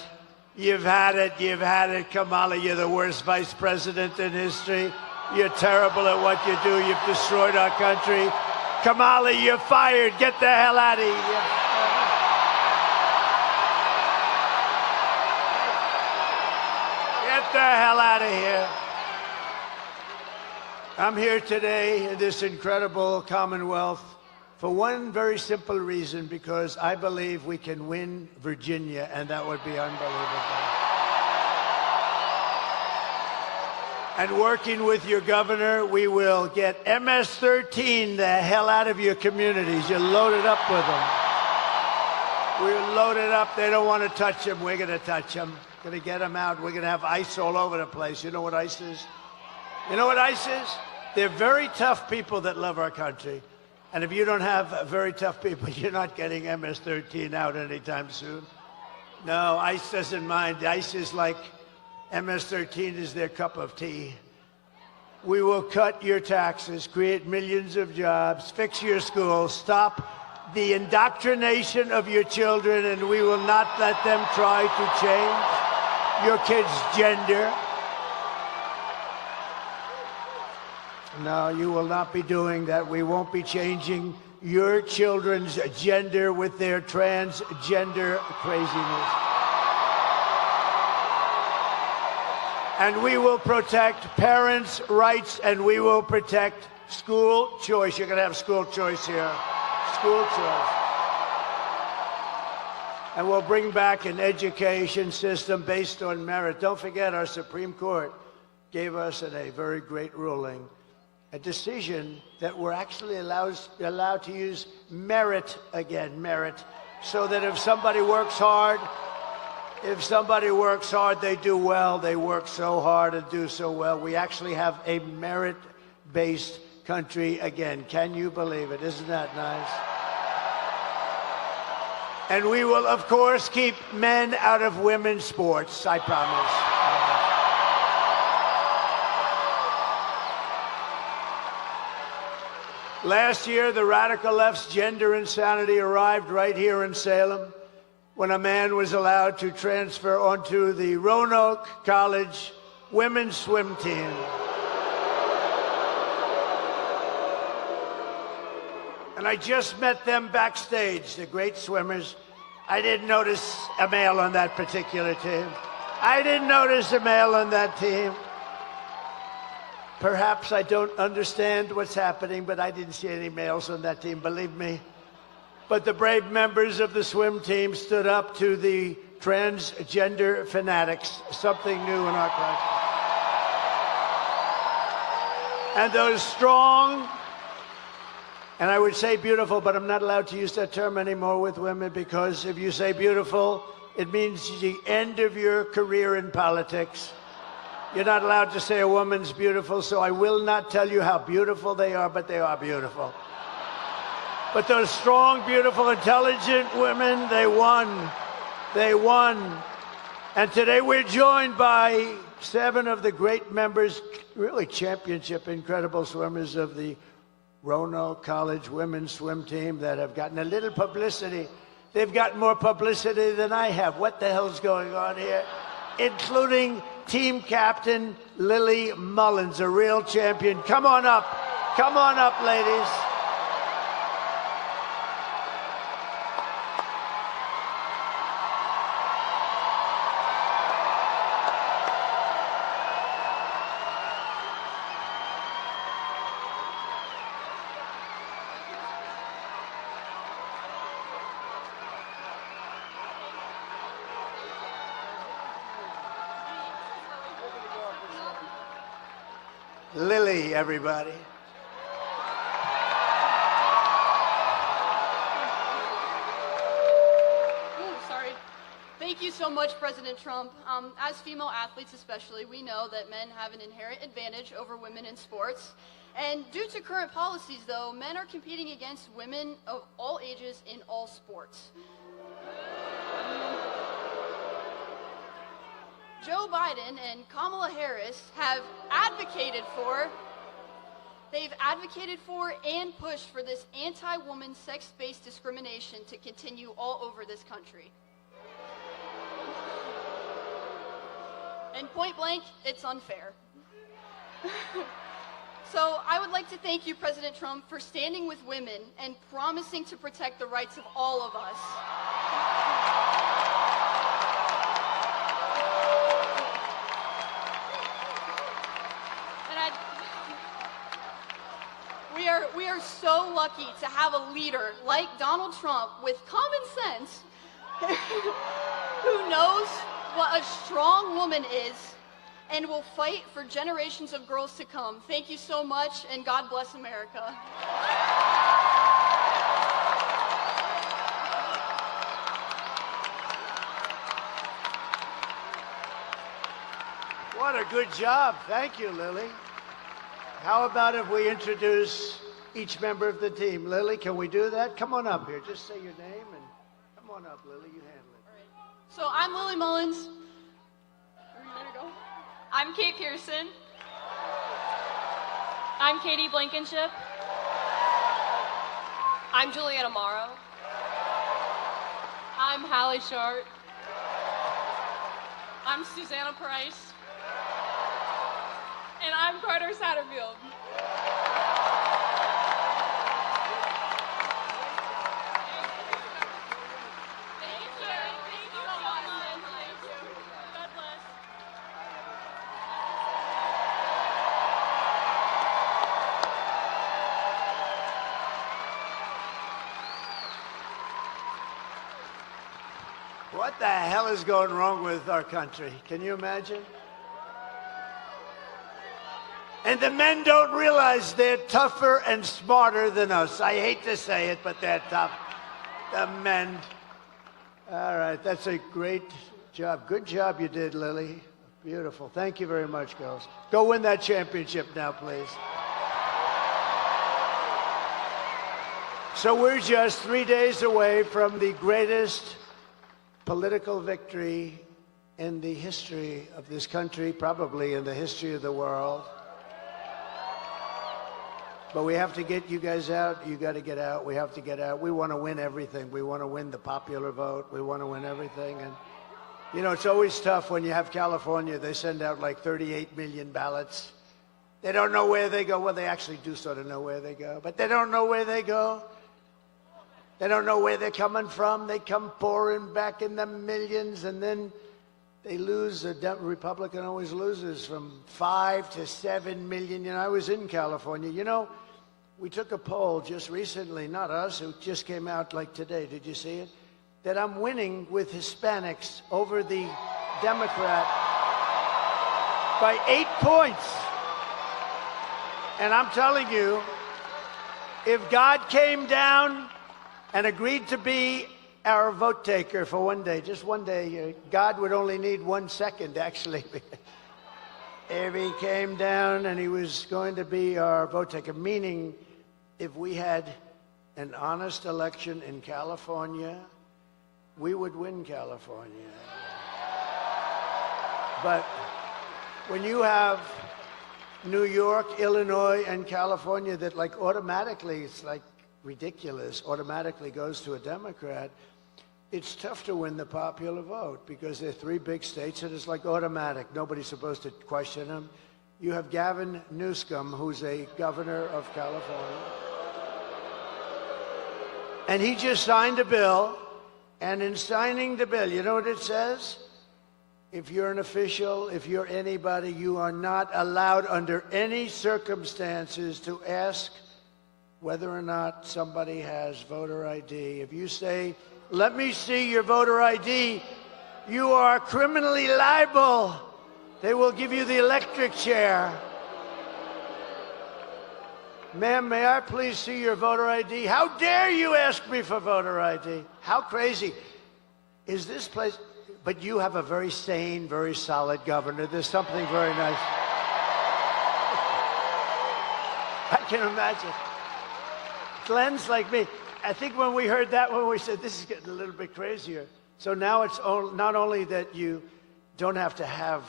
you've had it, Kamala. You're the worst vice president in history. You're terrible at what you do. You've destroyed our country. Kamala, you're fired. Get the hell out of here. Get the hell out of here. I'm here today in this incredible Commonwealth for one very simple reason, because I believe we can win Virginia, and that would be unbelievable. And working with your governor, we will get MS-13 the hell out of your communities. You're loaded up with them. We're loaded up. They don't want to touch them. We're going to touch them. Going to get them out. We're going to have ICE all over the place. You know what ICE is? You know what ICE is? They're very tough people that love our country. And if you don't have very tough people, you're not getting MS-13 out anytime soon. No, ICE doesn't mind. ICE is like MS-13 is their cup of tea. We will cut your taxes, create millions of jobs, fix your schools, stop the indoctrination of your children, and we will not let them try to change your kids' gender. No, you will not be doing that. We won't be changing your children's gender with their transgender craziness. And we will protect parents' rights, and we will protect school choice. You're going to have school choice here. School choice. And we'll bring back an education system based on merit. Don't forget, our Supreme Court gave us in a very great ruling a decision that we're actually allowed to use merit again, so that if somebody works hard, they do well. They work so hard and do so well. We actually have a merit-based country again. Can you believe it? Isn't that nice? And we will, of course, keep men out of women's sports, I promise. Last year, the radical left's gender insanity arrived right here in Salem, when a man was allowed to transfer onto the Roanoke College women's swim team. And I just met them backstage, the great swimmers. I didn't notice a male on that particular team. I didn't notice a male on that team. Perhaps I don't understand what's happening, but I didn't see any males on that team, believe me. But the brave members of the swim team stood up to the transgender fanatics, something new in our country. And those strong, and I would say beautiful, but I'm not allowed to use that term anymore with women, because if you say beautiful, it means the end of your career in politics. You're not allowed to say a woman's beautiful, so I will not tell you how beautiful they are, but they are beautiful. But those strong, beautiful, intelligent women, they won. They won. And today we're joined by 7 of the great members, really championship, incredible swimmers of the Roanoke College women's swim team that have gotten a little publicity. They've gotten more publicity than I have. What the hell's going on here? Including team captain Lily Mullins, a real champion. Come on up. Come on up, ladies. Lily, everybody. Sorry. Thank you so much, President Trump. As female athletes especially, we know that men have an inherent advantage over women in sports. And due to current policies, though, men are competing against women of all ages in all sports. Joe Biden and Kamala Harris have advocated for, and pushed for this anti-woman sex-based discrimination to continue all over this country. And point blank, it's unfair. So I would like to thank you, President Trump, for standing with women and promising to protect the rights of all of us. We are so lucky to have a leader like Donald Trump with common sense who knows what a strong woman is and will fight for generations of girls to come. Thank you so much, and God bless America. What a good job. Thank you, Lily. How about if we introduce each member of the team? Lily, can we do that? Come on up here. Just say your name and come on up, Lily. You handle it. All right. So I'm Lily Mullins. There we go. I'm Kate Pearson. I'm Katie Blankenship. I'm Juliana Morrow. I'm Hallie Short. I'm Susanna Price. And I'm Carter Satterfield. What the hell is going wrong with our country? Can you imagine? And the men don't realize they're tougher and smarter than us. I hate to say it, but they're tough. The men. All right, that's a great job. Good job you did, Lily. Beautiful. Thank you very much, girls. Go win that championship now, please. So we're just 3 days away from the greatest political victory in the history of this country, probably in the history of the world. But we have to get you guys out. You got to get out. We have to get out. We want to win everything. We want to win the popular vote. We want to win everything. And, you know, it's always tough when you have California. They send out like 38 million ballots. They don't know where they go. Well, they actually do sort of know where they go, but they don't know where they go. They don't know where they're coming from. They come pouring back in the millions, and then they lose. A Republican always loses from 5 to 7 million. You know, I was in California. You know, We took a poll just recently, not us, it just came out like today. Did you see it? That I'm winning with Hispanics over the Democrat by 8 points. And I'm telling you, if God came down and agreed to be our vote taker for one day, just one day, God would only need 1 second, actually. If he came down and he was going to be our vote taker, meaning if we had an honest election in California, we would win California. But when you have New York, Illinois, and California that like automatically, it's like ridiculous, automatically goes to a Democrat, it's tough to win the popular vote because they're 3 big states and it's like automatic. Nobody's supposed to question them. You have Gavin Newsom, who's a governor of California. And he just signed a bill. And in signing the bill, you know what it says? If you're an official, if you're anybody, you are not allowed under any circumstances to ask whether or not somebody has voter ID. If you say, let me see your voter ID, you are criminally liable. They will give you the electric chair. Ma'am, may I please see your voter ID? How dare you ask me for voter ID? How crazy is this place? But you have a very sane, very solid governor. There's something very nice. I can imagine. Glenn's like me. I think when we heard that one, we said, this is getting a little bit crazier. So now it's not only that you don't have to have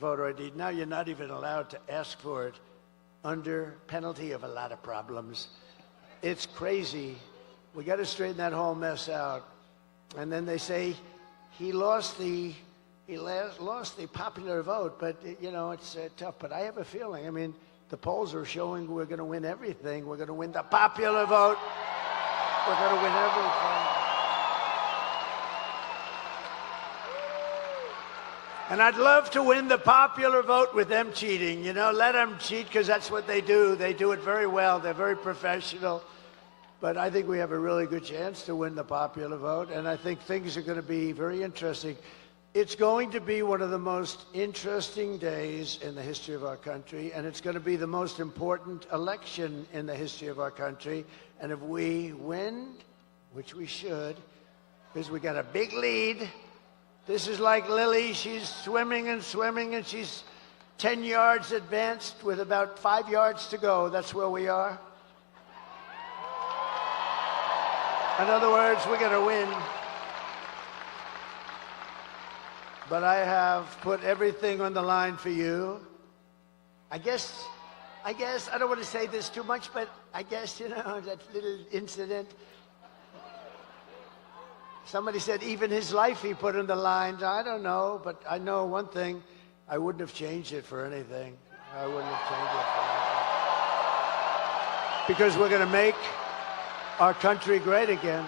voter ID, now you're not even allowed to ask for it under penalty of a lot of problems. It's crazy. We got to straighten that whole mess out. And then they say he lost the popular vote, but you know, it's tough. But I have a feeling, I mean, the polls are showing we're going to win everything. We're going to win the popular vote. We're going to win everything. And I'd love to win the popular vote with them cheating. You know, let them cheat because that's what they do. They do it very well. They're very professional. But I think we have a really good chance to win the popular vote. And I think things are going to be very interesting. It's going to be one of the most interesting days in the history of our country. And it's going to be the most important election in the history of our country. And if we win, which we should, because we got a big lead. This is like Lily. She's swimming and swimming, and she's 10 yards advanced with about 5 yards to go. That's where we are. In other words, we're going to win. But I have put everything on the line for you. I guess, I don't want to say this too much, but I guess, you know, that little incident. Somebody said even his life he put on the line. I don't know, but I know one thing. I wouldn't have changed it for anything. I wouldn't have changed it for anything. Because we're going to make our country great again.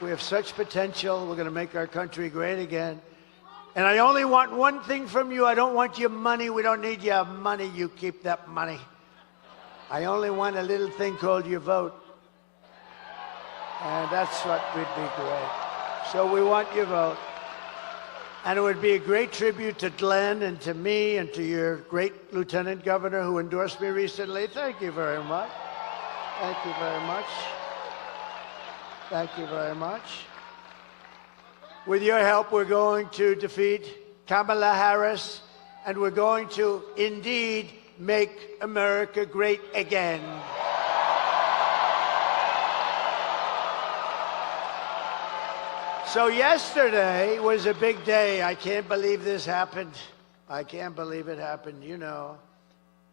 We have such potential. We're going to make our country great again. And I only want one thing from you. I don't want your money. We don't need your money. You keep that money. I only want a little thing called your vote. And that's what would be great. So we want your vote. And it would be a great tribute to Glenn and to me and to your great Lieutenant Governor who endorsed me recently. Thank you very much. Thank you very much. Thank you very much. With your help, we're going to defeat Kamala Harris, and we're going to indeed make America great again. So yesterday was a big day. I can't believe this happened. I can't believe it happened. You know,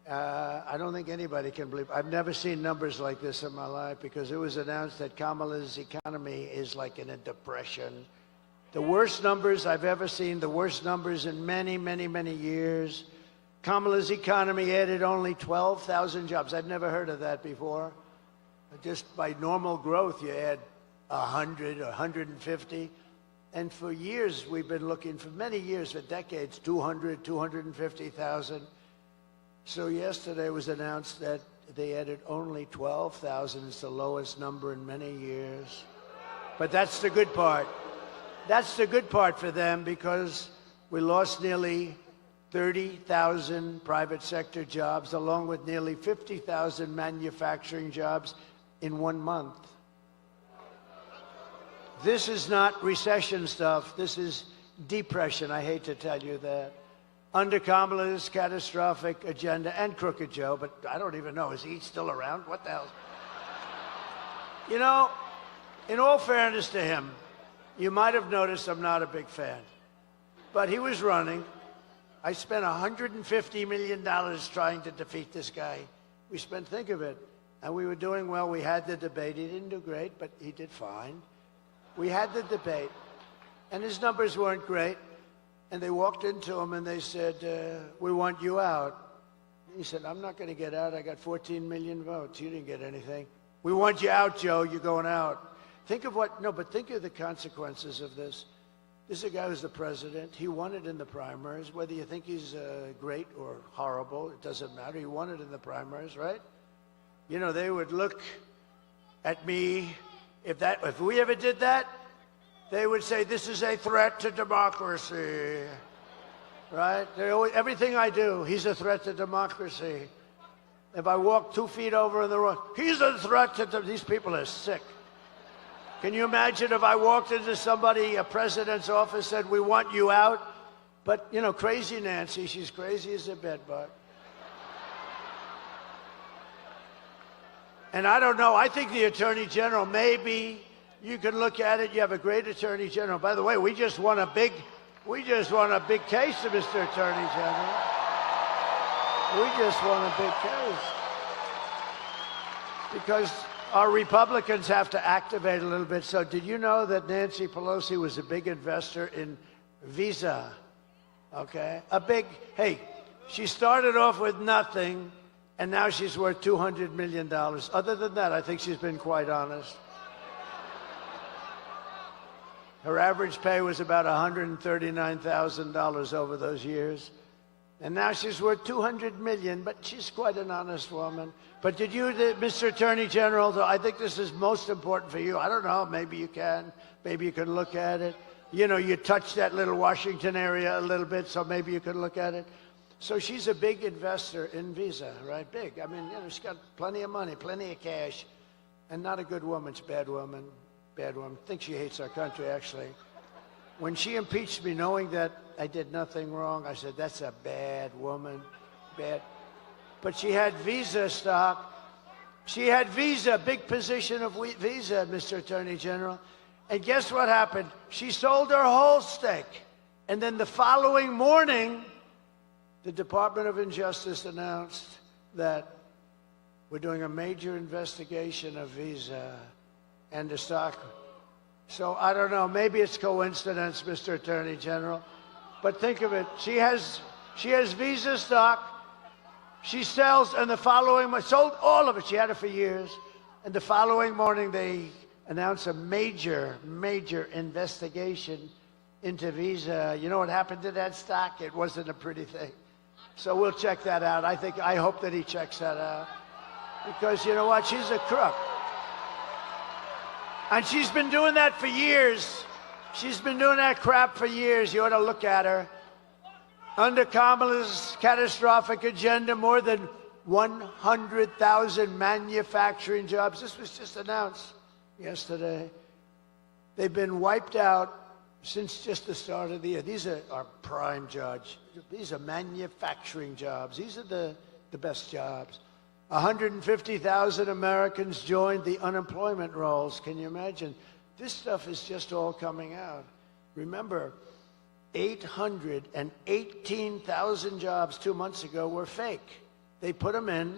I don't think anybody can believe. I've never seen numbers like this in my life because it was announced that Kamala's economy is like in a depression. The worst numbers I've ever seen, the worst numbers in many, many, many years. Kamala's economy added only 12,000 jobs. I've never heard of that before. Just by normal growth, you add 100 or 150. And for years, we've been looking, for many years, for decades, 200, 250,000. So yesterday it was announced that they added only 12,000. It's the lowest number in many years. But that's the good part. That's the good part for them, because we lost nearly 30,000 private sector jobs, along with nearly 50,000 manufacturing jobs in 1 month. This is not recession stuff. This is depression. I hate to tell you that. Under Kamala's catastrophic agenda, and Crooked Joe, but I don't even know, is he still around? What the hell? You know, in all fairness to him, you might have noticed I'm not a big fan. But he was running. I spent $150 million trying to defeat this guy. We spent, think of it, and we were doing well. We had the debate. He didn't do great, but he did fine. We had the debate, and his numbers weren't great. And they walked into him and they said, we want you out. He said, I'm not going to get out. I got 14 million votes. You didn't get anything. We want you out, Joe. You're going out. Think of think of the consequences of this. This is a guy who's the president. He won it in the primaries. Whether you think he's great or horrible, it doesn't matter. He won it in the primaries, right? You know, they would look at me. If we ever did that, they would say, this is a threat to democracy, right? Everything I do, he's a threat to democracy. If I walk 2 feet over in the road, he's a threat to these people are sick. Can you imagine if I walked into a president's office, said, we want you out? But, you know, crazy Nancy, she's crazy as a bedbug. And I don't know, I think the Attorney General, maybe you can look at it. You have a great Attorney General. By the way, we just won a big case, Mr. Attorney General. We just won a big case. Because our Republicans have to activate a little bit. So did you know that Nancy Pelosi was a big investor in Visa? Okay? She started off with nothing, and now she's worth $200 million. Other than that, I think she's been quite honest. Her average pay was about $139,000 over those years. And now she's worth $200 million, but she's quite an honest woman. But did you, Mr. Attorney General, I think this is most important for you. I don't know, maybe you can. Maybe you can look at it. You know, you touched that little Washington area a little bit, so maybe you can look at it. So she's a big investor in Visa, right? Big. I mean, you know, she's got plenty of money, plenty of cash, and not a good woman. She's a bad woman. Bad woman. I think she hates our country, actually. When she impeached me, knowing that I did nothing wrong, I said, that's a bad woman. Bad. But she had Visa stock. She had Visa, big position of Visa, Mr. Attorney General. And guess what happened? She sold her whole stake. And then the following morning, the Department of Justice announced that we're doing a major investigation of Visa and the stock. So I don't know, maybe it's coincidence, Mr. Attorney General, but think of it. She has Visa stock. She sells, and the following, sold all of it. She had it for years. And the following morning, they announced a major investigation into Visa. You know what happened to that stock? It wasn't a pretty thing. So we'll check that out. I hope that he checks that out. Because you know what? She's a crook. And she's been doing that for years. She's been doing that crap for years. You ought to look at her. Under Kamala's catastrophic agenda, more than 100,000 manufacturing jobs. This was just announced yesterday. They've been wiped out since just the start of the year. These are our prime jobs. These are manufacturing jobs. These are the best jobs. 150,000 Americans joined the unemployment rolls. Can you imagine? This stuff is just all coming out. Remember, 818,000 jobs 2 months ago were fake. They put them in.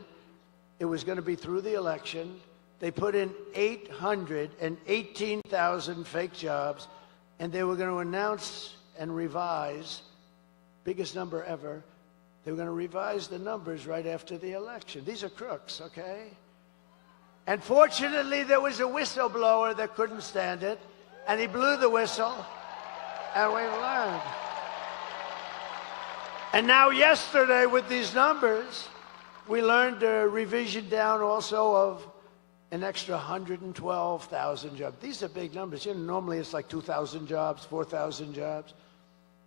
It was going to be through the election. They put in 818,000 fake jobs, and they were going to announce and revise, biggest number ever. They were going to revise the numbers right after the election. These are crooks, okay? And fortunately, there was a whistleblower that couldn't stand it, and he blew the whistle, and we learned. And now yesterday, with these numbers, We learned a revision down also of an extra 112,000 jobs. These are big numbers. You know, normally it's like 2,000 jobs, 4,000 jobs.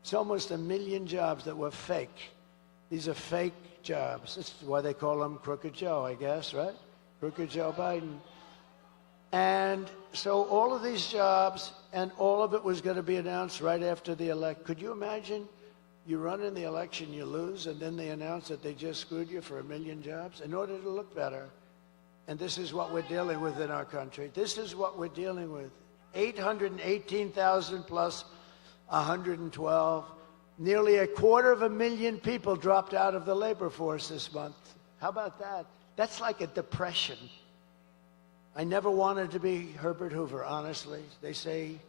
It's almost 1 million jobs that were fake. These are fake jobs. That's why they call him Crooked Joe, I guess, right? Crooked Joe Biden. And so all of these jobs, and all of it was going to be announced right after the election. Could you imagine you run in the election, you lose, and then they announce that they just screwed you for 1 million jobs in order to look better? And this is what we're dealing with in our country. This is what we're dealing with. 818,000 plus 112. Nearly 250,000 people dropped out of the labor force this month. How about that? That's like a depression. I never wanted to be Herbert Hoover, honestly. They say,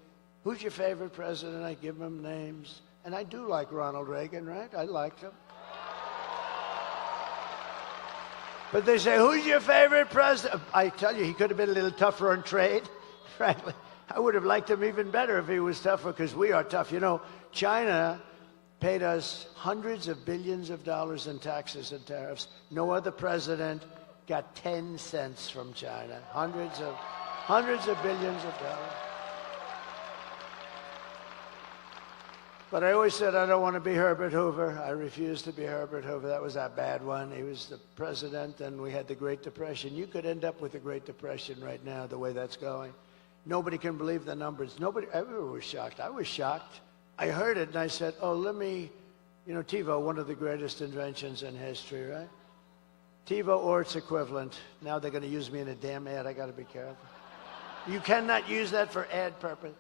who's your favorite president? I give them names. And I do like Ronald Reagan, right? I liked him. But they say, who's your favorite president? I tell you, he could have been a little tougher on trade, frankly. I would have liked him even better if he was tougher, because we are tough. You know, China paid us hundreds of billions of dollars in taxes and tariffs. No other president got 10 cents from China. Hundreds of billions of dollars. But I always said I don't want to be Herbert Hoover. I refused to be Herbert Hoover. That was a bad one. He was the president, and we had the Great Depression. You could end up with the Great Depression right now, the way that's going. Nobody can believe the numbers. Everyone was shocked. I was shocked. I heard it, and I said, oh, let me, you know, TiVo, one of the greatest inventions in history, right? TiVo or its equivalent. Now they're going to use me in a damn ad. I got to be careful. You cannot use that for ad purpose.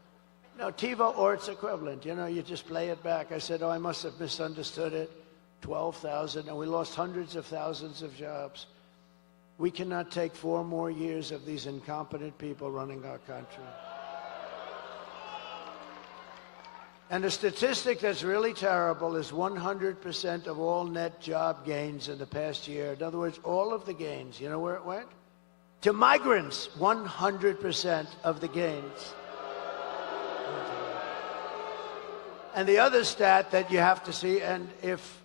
No, TiVo or its equivalent. You know, you just play it back. I said, oh, I must have misunderstood it. 12,000, and we lost hundreds of thousands of jobs. We cannot take 4 more years of these incompetent people running our country. And a statistic that's really terrible is 100% of all net job gains in the past year. In other words, all of the gains, you know where it went? To migrants, 100% of the gains. And the other stat that you have to see, and if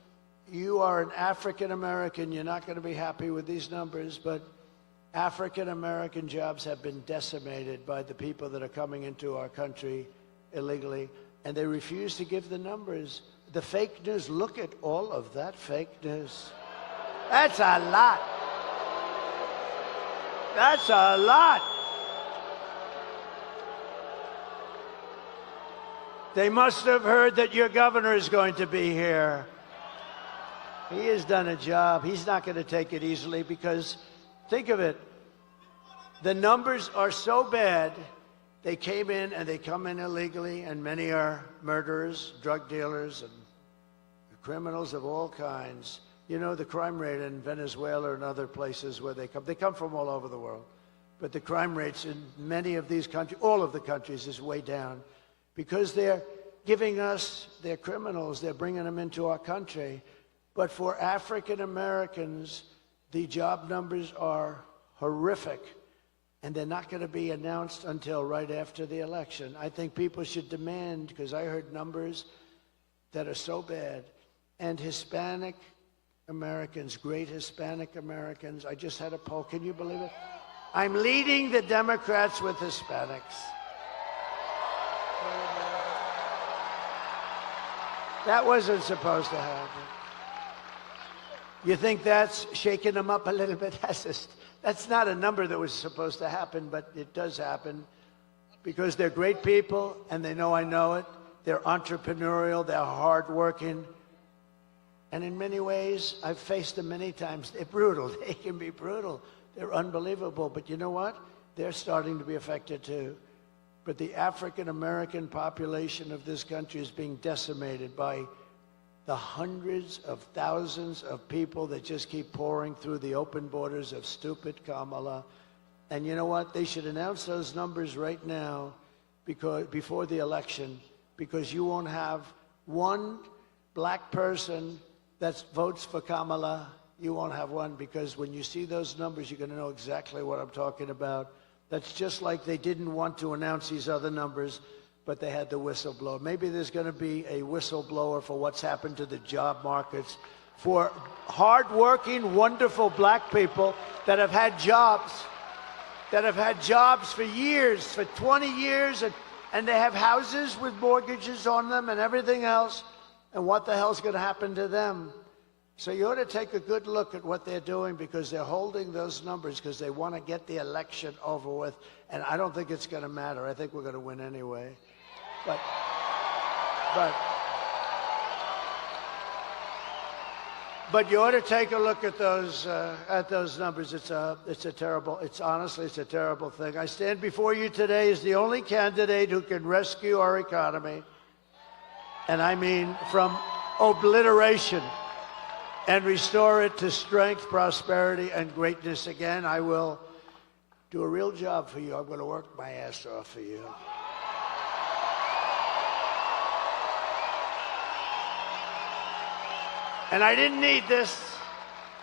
you are an African American, you're not going to be happy with these numbers, but African American jobs have been decimated by the people that are coming into our country illegally. And they refuse to give the numbers. The fake news, look at all of that fake news. That's a lot. That's a lot. They must have heard that your governor is going to be here. He has done a job. He's not going to take it easily, because, think of it, the numbers are so bad. They came in, and they come in illegally, and many are murderers, drug dealers, and criminals of all kinds. You know, the crime rate in Venezuela and other places where they come from all over the world. But the crime rates in many of these countries, all of the countries, is way down, because they're giving us their criminals, they're bringing them into our country. But for African Americans, the job numbers are horrific. And they're not going to be announced until right after the election. I think people should demand, because I heard numbers that are so bad. And Hispanic Americans, great Hispanic Americans, I just had a poll. Can you believe it? I'm leading the Democrats with Hispanics. That wasn't supposed to happen. You think that's shaking them up a little bit? That's not a number that was supposed to happen, but it does happen, because they're great people, and they know I know it. They're entrepreneurial, they're hardworking, and in many ways, I've faced them many times. They're brutal. They can be brutal. They're unbelievable, but you know what? They're starting to be affected too. But the African-American population of this country is being decimated by the hundreds of thousands of people that just keep pouring through the open borders of stupid Kamala. And you know what? They should announce those numbers right now, because before the election, because you won't have one black person that votes for Kamala. You won't have one, because when you see those numbers, you're going to know exactly what I'm talking about. That's just like they didn't want to announce these other numbers, but they had the whistleblower. Maybe there's going to be a whistleblower for what's happened to the job markets, for hardworking, wonderful black people that have had jobs, for years, for 20 years, and they have houses with mortgages on them and everything else. And what the hell's going to happen to them? So you ought to take a good look at what they're doing, because they're holding those numbers because they want to get the election over with. And I don't think it's going to matter. I think we're going to win anyway. But you ought to take a look at those numbers. It's honestly a terrible thing. I stand before you today as the only candidate who can rescue our economy, and I mean from obliteration, and restore it to strength, prosperity, and greatness again. I will do a real job for you. I'm going to work my ass off for you. And I didn't need this.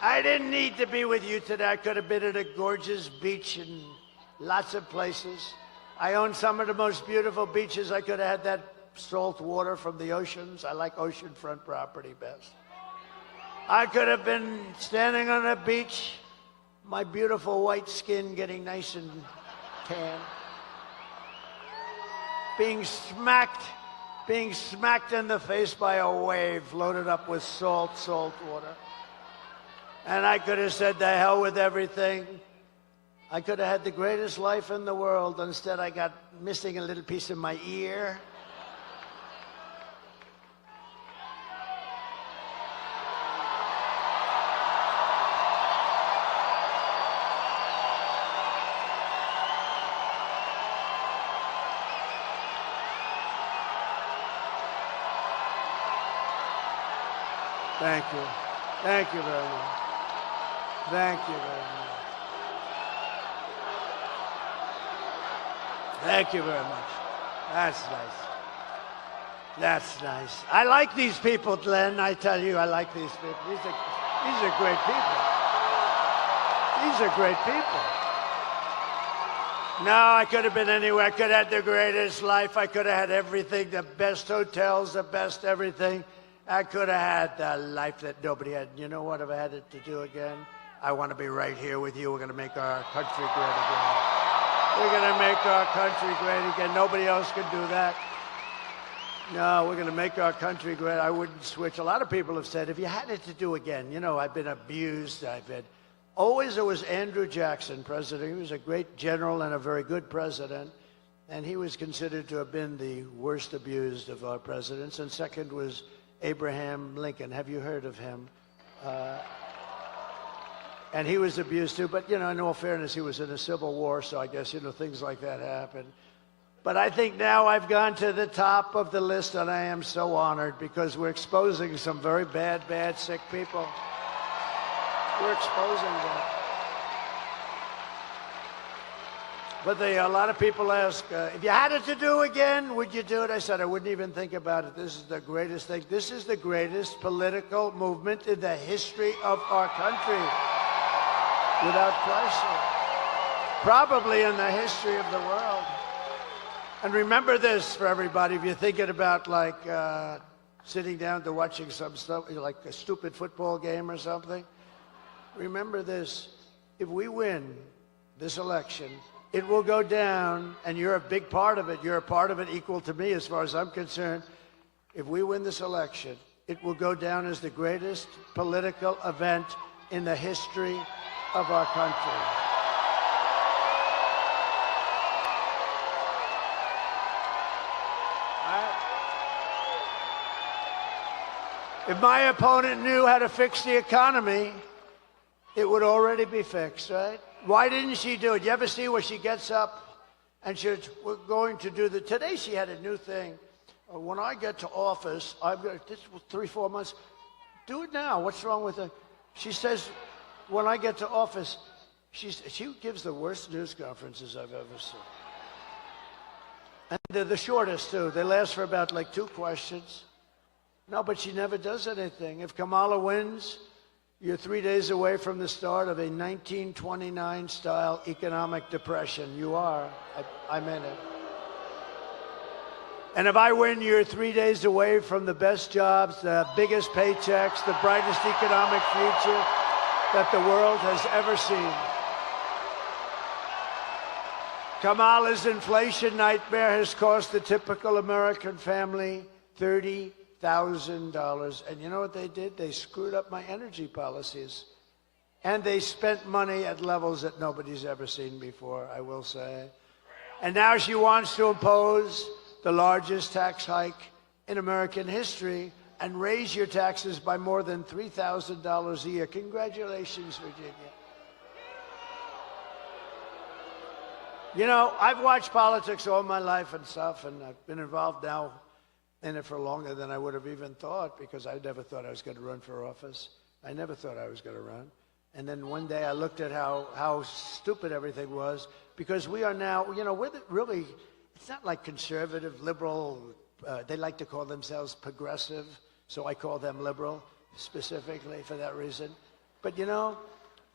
I didn't need to be with you today. I could have been at a gorgeous beach in lots of places. I own some of the most beautiful beaches. I could have had that salt water from the oceans. I like oceanfront property best. I could have been standing on a beach, my beautiful white skin getting nice and tan, being smacked in the face by a wave loaded up with salt water. And I could have said, the hell with everything. I could have had the greatest life in the world. Instead, I got missing a little piece of my ear. Thank you. Thank you very much. Thank you very much. Thank you very much. That's nice. That's nice. I like these people, Glenn. I tell you, I like these people. These are great people. These are great people. No, I could have been anywhere. I could have had the greatest life. I could have had everything, the best hotels, the best everything. I could have had the life that nobody had. You know what? If I had it to do again, I want to be right here with you. We're going to make our country great again. We're going to make our country great again. Nobody else can do that. No, we're going to make our country great. I wouldn't switch. A lot of people have said, if you had it to do again, you know, I've been abused. Always it was Andrew Jackson, president. He was a great general and a very good president. And he was considered to have been the worst abused of our presidents. And second was Abraham Lincoln. Have you heard of him? And he was abused too, but, you know, in all fairness, he was in a civil war, so I guess, you know, things like that happen. But I think now I've gone to the top of the list, and I am so honored because we're exposing some very bad, sick people. We're exposing them. But a lot of people ask, if you had it to do again, would you do it? I said, I wouldn't even think about it. This is the greatest thing. This is the greatest political movement in the history of our country, without question. Probably in the history of the world. And remember this for everybody, if you're thinking about, like, sitting down to watching some stuff, like a stupid football game or something, remember this. If we win this election, it will go down, and you're a big part of it. You're a part of it equal to me as far as I'm concerned. If we win this election, it will go down as the greatest political event in the history of our country. If my opponent knew how to fix the economy, it would already be fixed, right? Why didn't she do it? You ever see where she gets up and she's, we're going to do the, today she had a new thing. When I get to office, I've got, this was 3-4 months, do it now. What's wrong with it? She says, when I get to office, she gives the worst news conferences I've ever seen. And they're the shortest, too. They last for about, like, 2 questions. No, but she never does anything. If Kamala wins, you're 3 days away from the start of a 1929-style economic depression. You are. I meant it. And if I win, you're 3 days away from the best jobs, the biggest paychecks, the brightest economic future that the world has ever seen. Kamala's inflation nightmare has cost the typical American family $30,000. And you know what they did? They screwed up my energy policies. And they spent money at levels that nobody's ever seen before, I will say. And now she wants to impose the largest tax hike in American history and raise your taxes by more than $3,000 a year. Congratulations, Virginia. You know, I've watched politics all my life and stuff, and I've been involved now in it for longer than I would have even thought, because I never thought I was going to run for office. I never thought I was going to run. And then one day I looked at how stupid everything was, because we are now, you know, we're really, it's not like conservative, liberal. They like to call themselves progressive, so I call them liberal specifically for that reason. But, you know,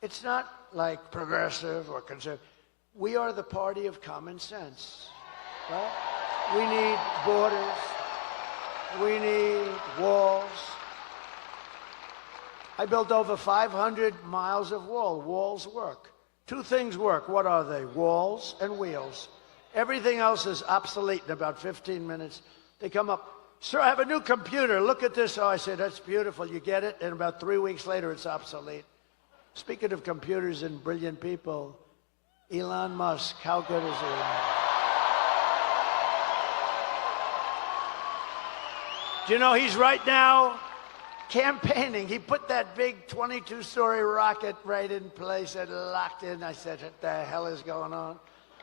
it's not like progressive or conservative. We are the party of common sense, right? We need borders. We need walls. I built over 500 miles of wall. Walls work. Two things work. What are they? Walls and wheels. Everything else is obsolete in about 15 minutes. They come up, sir, I have a new computer. Look at this. Oh, I say, that's beautiful. You get it? And about 3 weeks later, it's obsolete. Speaking of computers and brilliant people, Elon Musk, how good is he? Do you know he's right now campaigning? He put that big 22-story rocket right in place and locked in. I said, what the hell is going on?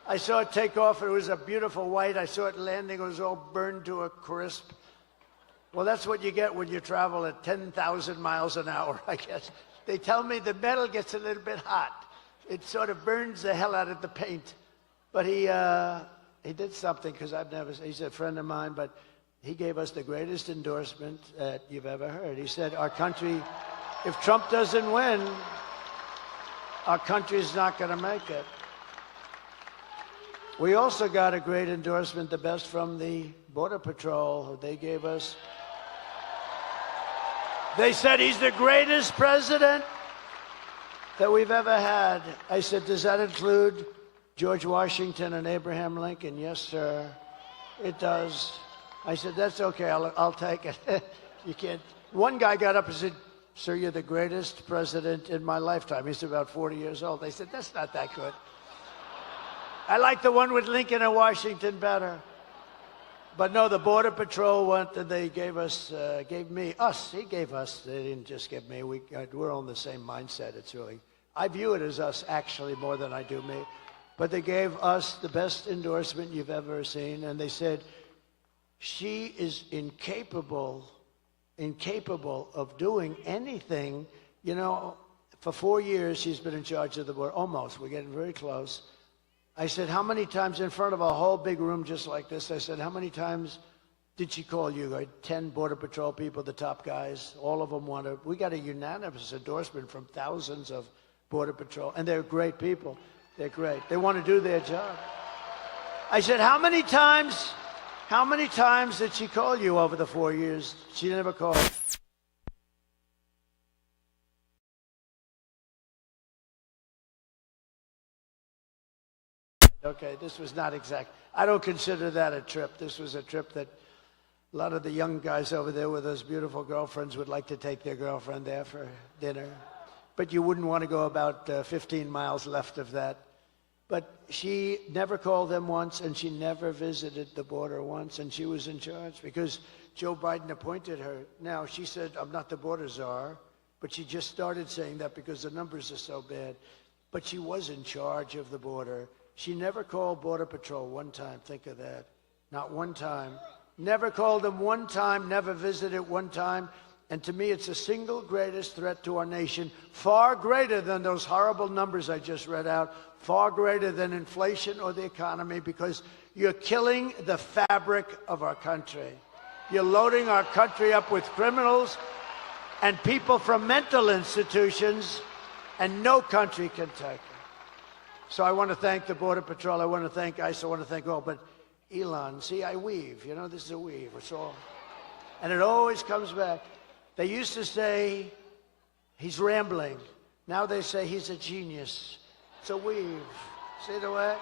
I saw it take off. It was a beautiful white. I saw it landing. It was all burned to a crisp. Well, that's what you get when you travel at 10,000 miles an hour, I guess. They tell me the metal gets a little bit hot. It sort of burns the hell out of the paint. But he did something, because he's a friend of mine, but he gave us the greatest endorsement that you've ever heard. He said, our country, if Trump doesn't win, our country's not going to make it. We also got a great endorsement, the best from the Border Patrol. They gave us, they said he's the greatest president that we've ever had. I said, does that include George Washington and Abraham Lincoln? Yes, sir, it does. I said, that's okay, I'll take it. You can't. One guy got up and said, sir, you're the greatest president in my lifetime. He's about 40 years old. I said, that's not that good. I like the one with Lincoln and Washington better. But no, the Border Patrol went, and they gave us, he gave us, they didn't just give me, we're on the same mindset. It's really, I view it as us actually more than I do me. But they gave us the best endorsement you've ever seen, and they said, she is incapable of doing anything. You know, for 4 years, she's been in charge of the border, almost, we're getting very close. I said, how many times in front of a whole big room just like this, I said, how many times did she call you? 10 Border Patrol people, the top guys, all of them wanted. We got a unanimous endorsement from thousands of Border Patrol, and they're great people. They're great. They want to do their job. I said, how many times did she call you over the 4 years? She never called. Okay, this was not exact. I don't consider that a trip. This was a trip that a lot of the young guys over there with those beautiful girlfriends would like to take their girlfriend there for dinner. But you wouldn't want to go about 15 miles left of that. But she never called them once, and she never visited the border once, and she was in charge because Joe Biden appointed her. Now, she said, I'm not the border czar, but she just started saying that because the numbers are so bad. But she was in charge of the border. She never called Border Patrol one time. Think of that. Not one time. Never called them one time, never visited one time. And to me, it's the single greatest threat to our nation, far greater than those horrible numbers I just read out, far greater than inflation or the economy, because you're killing the fabric of our country. You're loading our country up with criminals and people from mental institutions, and no country can take it. So I want to thank the Border Patrol. I want to thank ICE. I want to thank all. But Elon. See, I weave. You know, this is a weave. It's all. And it always comes back. They used to say he's rambling. Now they say he's a genius. It's a weave. See the way?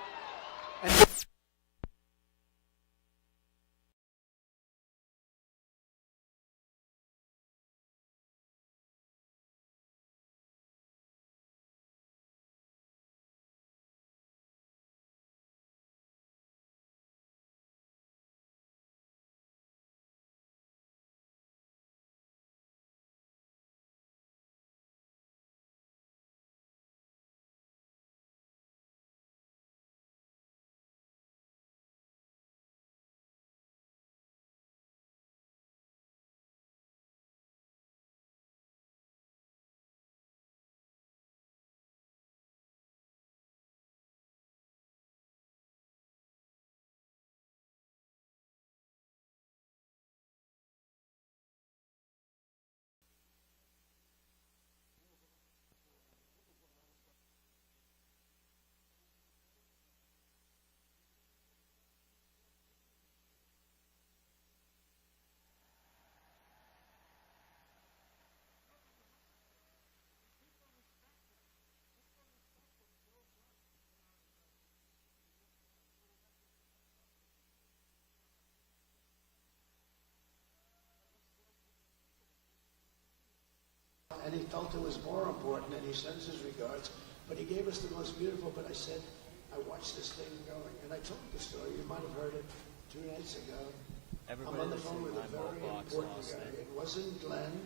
And he felt it was more important, and he sends his regards. But he gave us the most beautiful, but I said, I watched this thing going, and I told the story. You might have heard it 2 nights ago. I'm on the phone with a very important guy. It wasn't Glenn.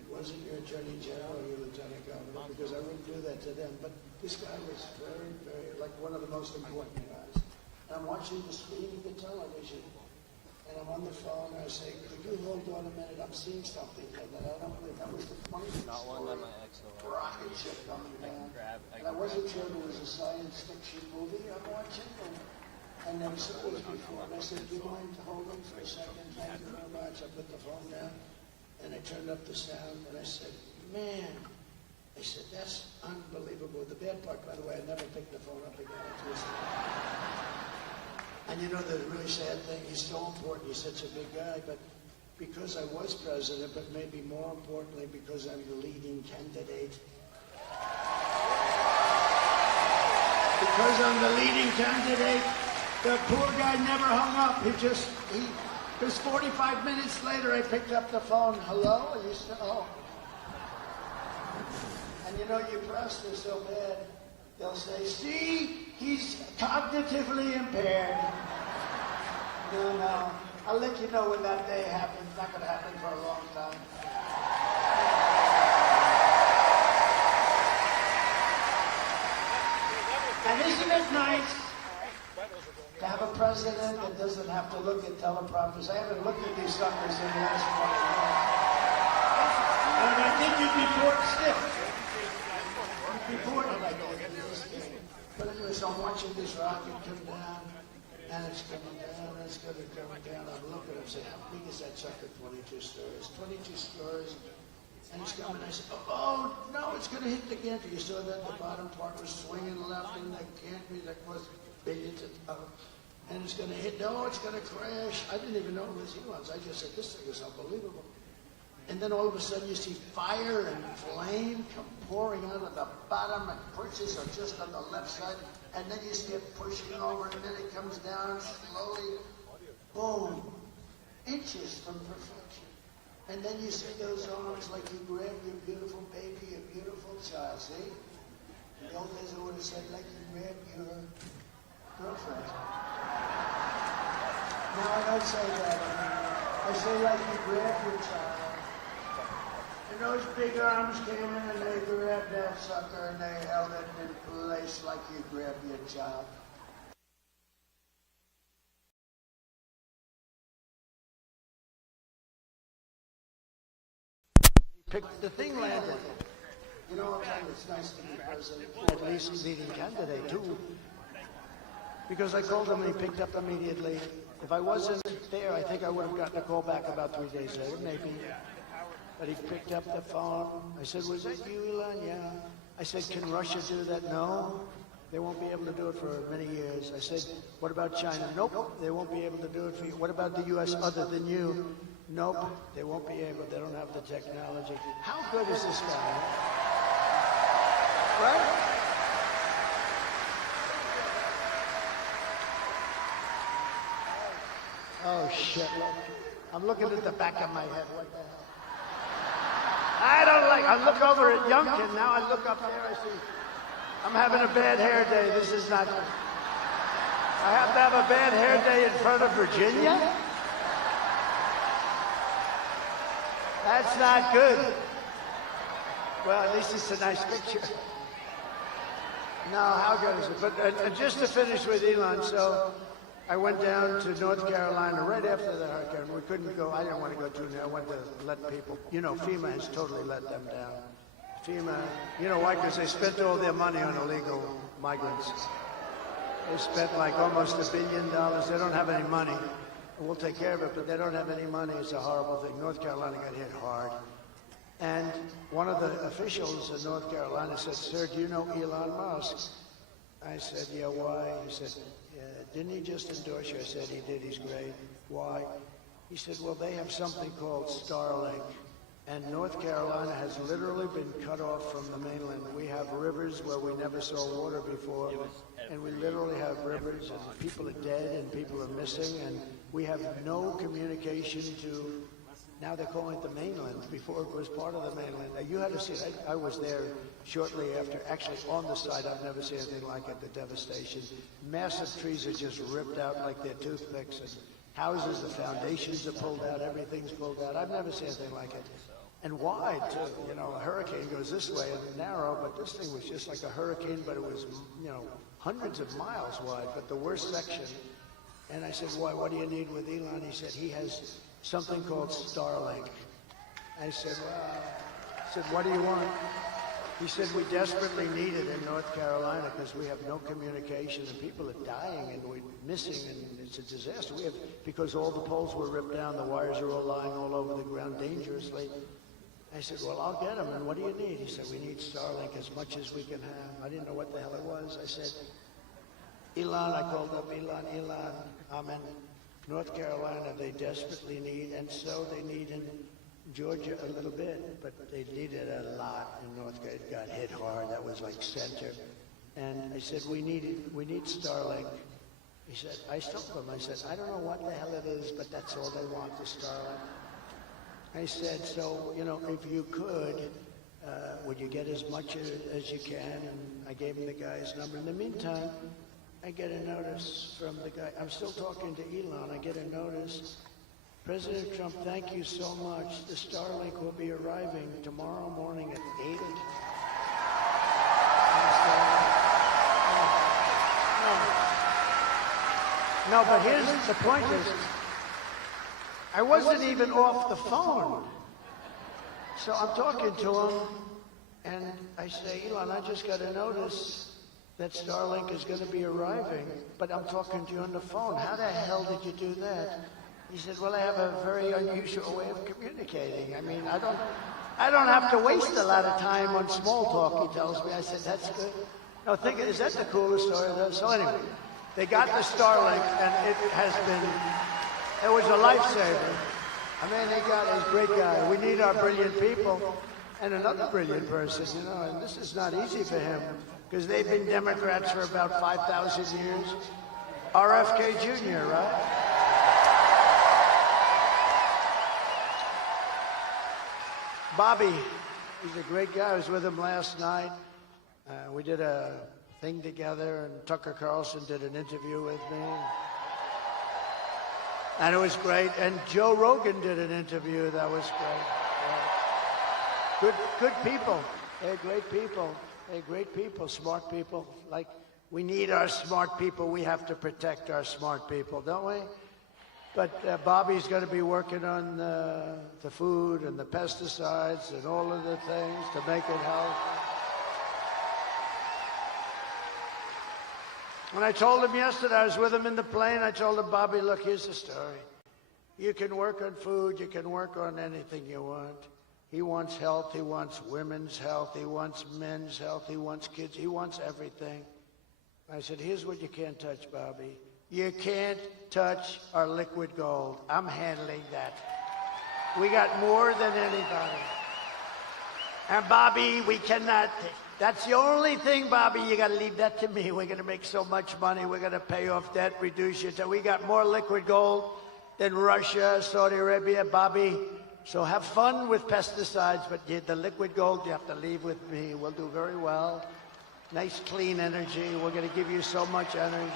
It wasn't your Attorney General or your Lieutenant Governor, because I wouldn't do that to them. But this guy was very, very, like one of the most important guys. And I'm watching the screen of the television, and I'm on the phone, and I say, could you hold on a minute? I'm seeing something that I don't believe. That was the funniest story. Rocket ship coming down. And I wasn't sure there was a science fiction movie I'm watching, and never saw this before. And I said, do you mind holding for a second? Thank you very much. I put the phone down, and I turned up the sound, and I said, man, I said, that's unbelievable. The bad part, by the way, I never picked the phone up again. And you know the really sad thing, he's so important, he's such a big guy, but because I was president, but maybe more importantly, because I'm the leading candidate. Because I'm the leading candidate, the poor guy never hung up. Because 45 minutes later, I picked up the phone. Hello? And you said, oh. And you know, you press this so bad, they'll say, see, he's cognitively impaired. No. I'll let you know when that day happens. It's not going to happen for a long time. And isn't it nice to have a president that doesn't have to look at teleprompters? I haven't looked at these suckers in the last 20 years. And I think you'd be bored stiff. You'd be bored like this. But anyway, so I'm watching this rocket come down, and it's coming down, and it's going to come down. I'm looking, I'm saying, how big is that sucker? 22 stories. 22 stories. And it's coming, I said, oh, no, it's going to hit the gantry. You saw that the bottom part was swinging left, and the gantry that was billions of dollars. And it's going to hit, no, it's going to crash. I didn't even know it was Elon's. I just said, this thing is unbelievable. And then all of a sudden you see fire and flame come pouring out of the bottom, and pushes are just on the left side. And then you see it pushing over, and then it comes down slowly, boom, inches from perfection. And then you see those arms like you grab your beautiful baby, your beautiful child, see? In the old days I would have said like you grab your girlfriend. Now I don't say that anymore. I say like you grab your child. And those big arms came in and they grabbed that sucker and they held it in place like you grab your child. The thing landed. You know, I'll tell you, it's nice to be president, at least leading candidate, too. Because I called him and he picked up immediately. If I wasn't there, I think I would have gotten a call back about 3 days later, maybe. But he picked up the phone. I said, was that you, Elon? Yeah. I said, can Russia do that? No. They won't be able to do it for many years. I said, what about China? Nope, they won't be able to do it for you. What about the U.S. other than you? Nope, they won't be able. They don't have the technology. How good is this guy? Right? Oh, shit. I'm looking at the back of my head. What the hell? I don't like, I look over at Youngkin, now I look up there, I see, I'm having a bad hair day, this is not good. I have to have a bad hair day in front of Virginia? That's not good. Well, at least it's a nice picture. No, how good is it? But just to finish with Elon, so I went down to North Carolina right after the hurricane. We couldn't go. I didn't want to go too near. I wanted to let people. You know, FEMA has totally let them down. FEMA, you know why? Because they spent all their money on illegal migrants. They spent like almost $1 billion. They don't have any money. We'll take care of it, but they don't have any money. It's a horrible thing. North Carolina got hit hard. And one of the officials in North Carolina said, "Sir, do you know Elon Musk?" I said, "Yeah, why?" He said, "Didn't he just endorse you?" I said, "He did, he's great." "Why?" He said, "Well, they have something called Starlink, and North Carolina has literally been cut off from the mainland. We have rivers where we never saw water before, and we literally have rivers, and people are dead, and people are missing, and we have no communication to." Now they're calling it the mainland. Before it was part of the mainland. You had to see it. I was there shortly after, actually on the site. I've never seen anything like it, the devastation. Massive trees are just ripped out like they're toothpicks. And houses, the foundations are pulled out, everything's pulled out. I've never seen anything like it. And wide, too. You know, a hurricane goes this way and narrow, but this thing was just like a hurricane, but it was, you know, hundreds of miles wide, but the worst section. And I said, "Why, what do you need with Elon?" He said, "He has something called Starlink." I said, "What do you want?" He said, "We desperately need it in North Carolina because we have no communication and people are dying and we're missing and it's a disaster. We have, because all the poles were ripped down, the wires are all lying all over the ground dangerously." I said, "Well, I'll get them. And what do you need?" He said, "We need Starlink as much as we can have." I didn't know what the hell it was. I said, "Elon," I called up Elon, I'm in North Carolina, they desperately need, and so they need in Georgia a little bit, but they needed a lot in North Carolina. It got hit hard. That was like center. And I said, we need Starlink. He said, I told them, I said, "I don't know what the hell it is, but that's all they want, the Starlink." I said, "So, you know, if you could, would you get as much as you can?" And I gave him the guy's number. In the meantime, I get a notice from the guy. I'm still talking to Elon. I get a notice. "President Trump, thank you so much. The Starlink will be arriving tomorrow morning at 8 o'clock. No, but here's the point is, I wasn't even off the phone. So I'm talking to him, and I say, "Elon, I just got a notice that Starlink is going to be arriving, but I'm talking to you on the phone. How the hell did you do that?" He said, "Well, I have a very unusual way of communicating. I mean, I don't have to waste a lot of time on small talk," he tells me. I said, "That's good." No, is that the coolest story though? So anyway, they got the Starlink, and it was a lifesaver. I mean, he's a great guy. We need our brilliant people, and another brilliant person, you know, and this is not easy for him, because they've been Democrats for about 5,000 years. RFK Jr., right? Bobby, he's a great guy. I was with him last night. We did a thing together, and Tucker Carlson did an interview with me. And it was great. And Joe Rogan did an interview. That was great. Yeah. Good people. They're great people. They're great people, smart people. Like, we need our smart people. We have to protect our smart people, don't we? But Bobby's going to be working on the food and the pesticides and all of the things to make it healthy. When I told him yesterday, I was with him in the plane, I told him, "Bobby, look, here's the story. You can work on food, you can work on anything you want. He wants health, he wants women's health, he wants men's health, he wants kids, he wants everything. I said, here's what you can't touch, Bobby. You can't touch our liquid gold. I'm handling that. We got more than anybody. And Bobby, we cannot, that's the only thing, Bobby, you got to leave that to me. We're going to make so much money. We're going to pay off debt, reduce your debt. We got more liquid gold than Russia, Saudi Arabia, Bobby. So have fun with pesticides, but the liquid gold you have to leave with me. We'll do very well. Nice, clean energy. We're going to give you so much energy.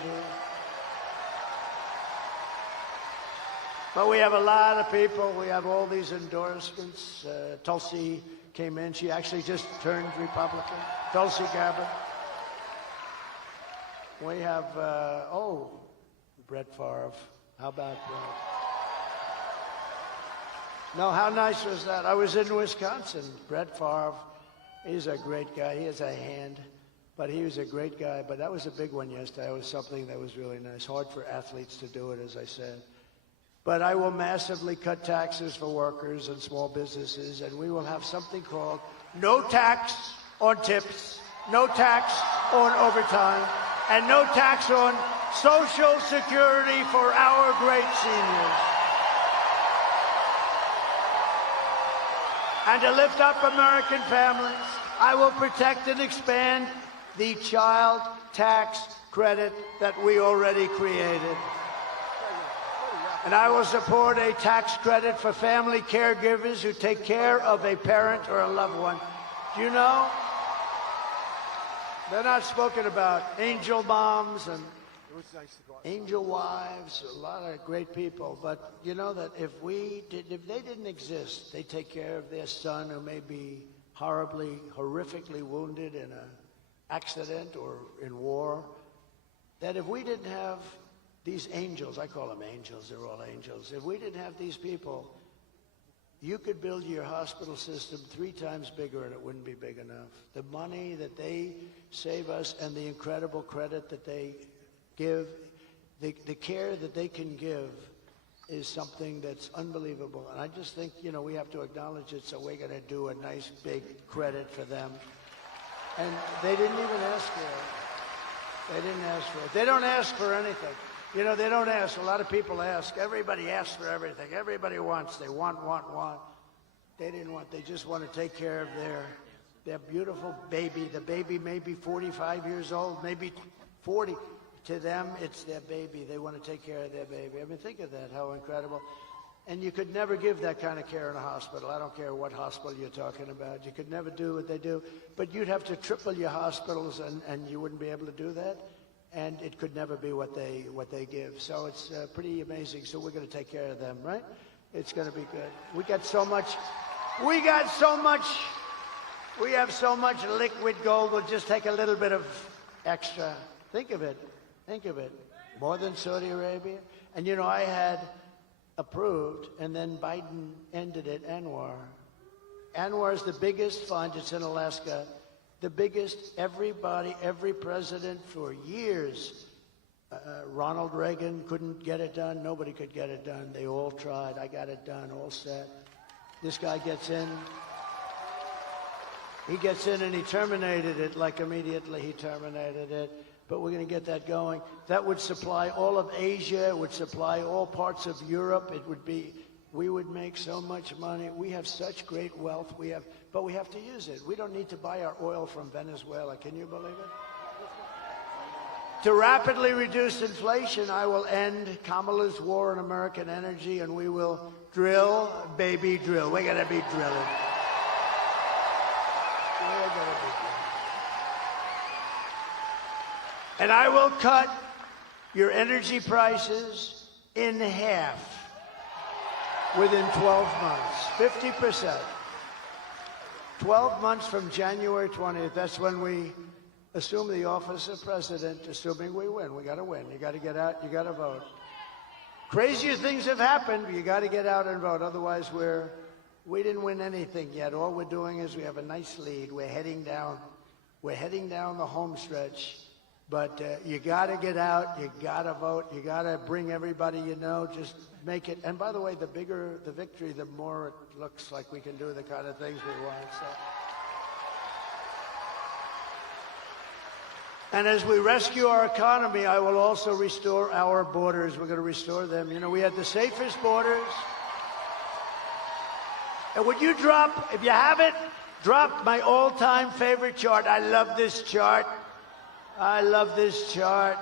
But we have a lot of people. We have all these endorsements. Tulsi came in. She actually just turned Republican. Tulsi Gabbard. We have, Brett Favre. How about that? No, how nice was that? I was in Wisconsin. Brett Favre, he's a great guy. He has a hand, but he was a great guy. But that was a big one yesterday. It was something that was really nice. Hard for athletes to do it, as I said. But I will massively cut taxes for workers and small businesses, and we will have something called no tax on tips, no tax on overtime, and no tax on Social Security for our great seniors. And to lift up American families, I will protect and expand the child tax credit that we already created. And I will support a tax credit for family caregivers who take care of a parent or a loved one. Do you know? They're not spoken about. Angel moms and angel wives, a lot of great people. But you know that if they didn't exist, they take care of their son who may be horrifically wounded in an accident or in war. That if we didn't have these angels, I call them angels, they're all angels. If we didn't have these people, you could build your hospital system 3 times bigger and it wouldn't be big enough. The money that they save us and the incredible credit that they give, the care that they can give is something that's unbelievable. And I just think, we have to acknowledge it, so we're going to do a nice big credit for them. And they didn't even ask for it. They didn't ask for it. They don't ask for anything. They don't ask. A lot of people ask. Everybody asks for everything. Everybody wants. They want. They didn't want. They just want to take care of their beautiful baby. The baby may be 45 years old, maybe 40. To them, it's their baby. They want to take care of their baby. I mean, think of that, how incredible. And you could never give that kind of care in a hospital. I don't care what hospital you're talking about. You could never do what they do. But you'd have to triple your hospitals, and you wouldn't be able to do that. And it could never be what they give. So it's pretty amazing. So we're going to take care of them, right? It's going to be good. We have so much liquid gold. We'll just take a little bit of extra. Think of it. More than Saudi Arabia. And I had approved, and then Biden ended it, Anwar. Anwar is the biggest fund. It's in Alaska. The biggest, every president for years. Ronald Reagan couldn't get it done. Nobody could get it done. They all tried. I got it done, all set. This guy gets in. He gets in and he terminated it, like immediately he terminated it. But we're going to get that going. That would supply all of Asia. It would supply all parts of Europe. We would make so much money. We have such great wealth. But we have to use it. We don't need to buy our oil from Venezuela. Can you believe it? To rapidly reduce inflation, I will end Kamala's war on American energy, and we will drill, baby, drill. We're going to be drilling. And I will cut your energy prices in half within 12 months, 50%. 12 months from January 20th, that's when we assume the office of president, assuming we win. We got to win. You got to get out. You got to vote. Crazier things have happened. You got to get out and vote. Otherwise, we didn't win anything yet. All we're doing is we have a nice lead. We're heading down the home stretch. But you got to get out. You got to vote. You got to bring everybody you know. Just make it. And by the way, the bigger the victory, the more it looks like we can do the kind of things we want. So. And as we rescue our economy, I will also restore our borders. We're going to restore them. You know, we had the safest borders. And would you drop, if you have it, drop my all-time favorite chart. I love this chart. I love this chart.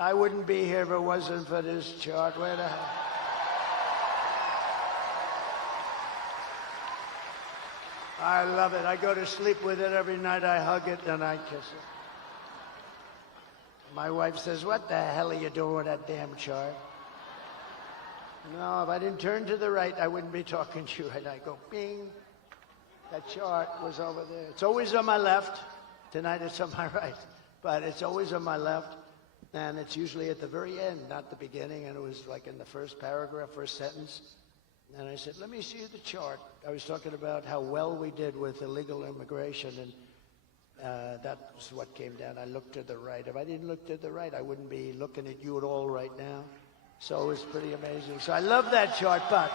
I wouldn't be here if it wasn't for this chart. Where the hell? I love it. I go to sleep with it every night. I hug it and I kiss it. My wife says, what the hell are you doing with that damn chart? No, if I didn't turn to the right, I wouldn't be talking to you. And I go, bing. That chart was over there. It's always on my left. Tonight it's on my right. But it's always on my left. And it's usually at the very end, not the beginning. And it was like in the first paragraph, first sentence. And I said, let me see the chart. I was talking about how well we did with illegal immigration. And that's what came down. I looked to the right. If I didn't look to the right, I wouldn't be looking at you at all right now. So it's pretty amazing. So I love that chart, but.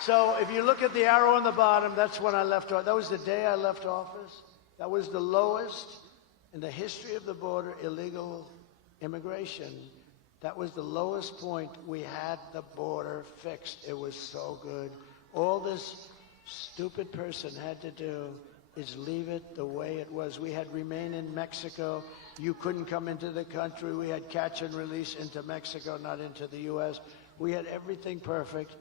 So if you look at the arrow on the bottom, that's when I left office. That was the day I left office. That was the lowest in the history of the border illegal immigration. That was the lowest point. We had the border fixed. It was so good. All this stupid person had to do is leave it the way it was. We had remain in Mexico. You couldn't come into the country. We had catch and release into Mexico, not into the U.S. We had everything perfect.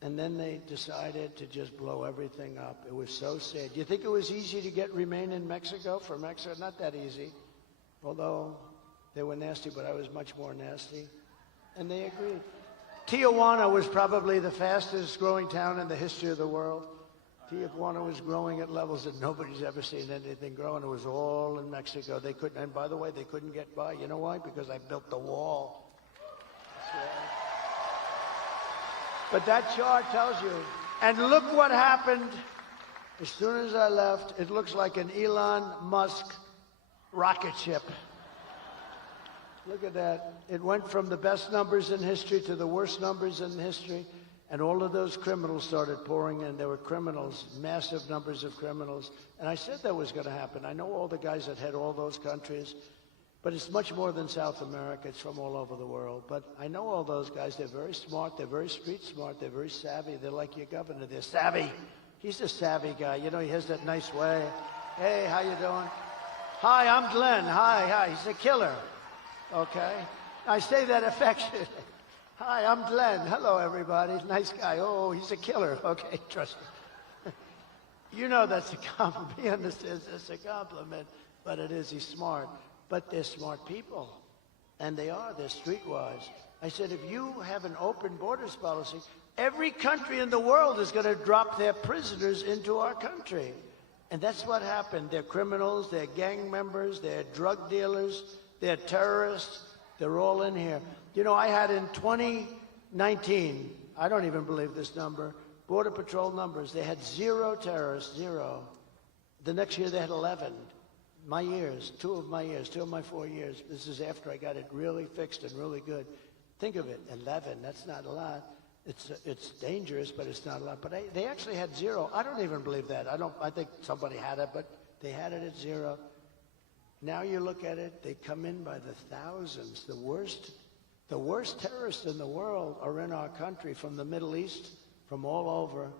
And then they decided to just blow everything up. It was so sad. Do you think it was easy to get remain in Mexico for Mexico? Not that easy. Although they were nasty, but I was much more nasty. And they agreed. Tijuana was probably the fastest growing town in the history of the world. Tijuana was growing at levels that nobody's ever seen anything grow, and it was all in Mexico. They couldn't, and by the way, they couldn't get by. You know why? Because I built the wall. That's right. But that chart tells you. And look what happened as soon as I left. It looks like an Elon Musk rocket ship. Look at that. It went from the best numbers in history to the worst numbers in history. And all of those criminals started pouring in. There were criminals, massive numbers of criminals. And I said that was going to happen. I know all the guys that head all those countries. But it's much more than South America. It's from all over the world. But I know all those guys. They're very smart. They're very street smart. They're very savvy. They're like your governor. They're savvy. He's a savvy guy. You know, he has that nice way. Hey, how you doing? Hi, I'm Glenn. Hi. He's a killer. Okay? I say that affectionately. Hi, I'm Glenn. Hello, everybody. Nice guy. Oh, he's a killer. Okay, trust me. You know that's a compliment. He understands it's a compliment. But it is. He's smart. But they're smart people, and they are. They're streetwise. I said, if you have an open borders policy, every country in the world is going to drop their prisoners into our country. And that's what happened. They're criminals, they're gang members, they're drug dealers, they're terrorists. They're all in here. You know, I had in 2019, I don't even believe this number, Border Patrol numbers, they had 0 terrorists, 0. The next year they had 11. My years, 2 of my 4 years. This is after I got it really fixed and really good. Think of it, 11, that's not a lot. It's dangerous, but it's not a lot. But they actually had 0. I don't even believe that. I think somebody had it, but they had it at 0. Now you look at it, they come in by the thousands. The worst terrorists in the world are in our country, from the Middle East, from all over.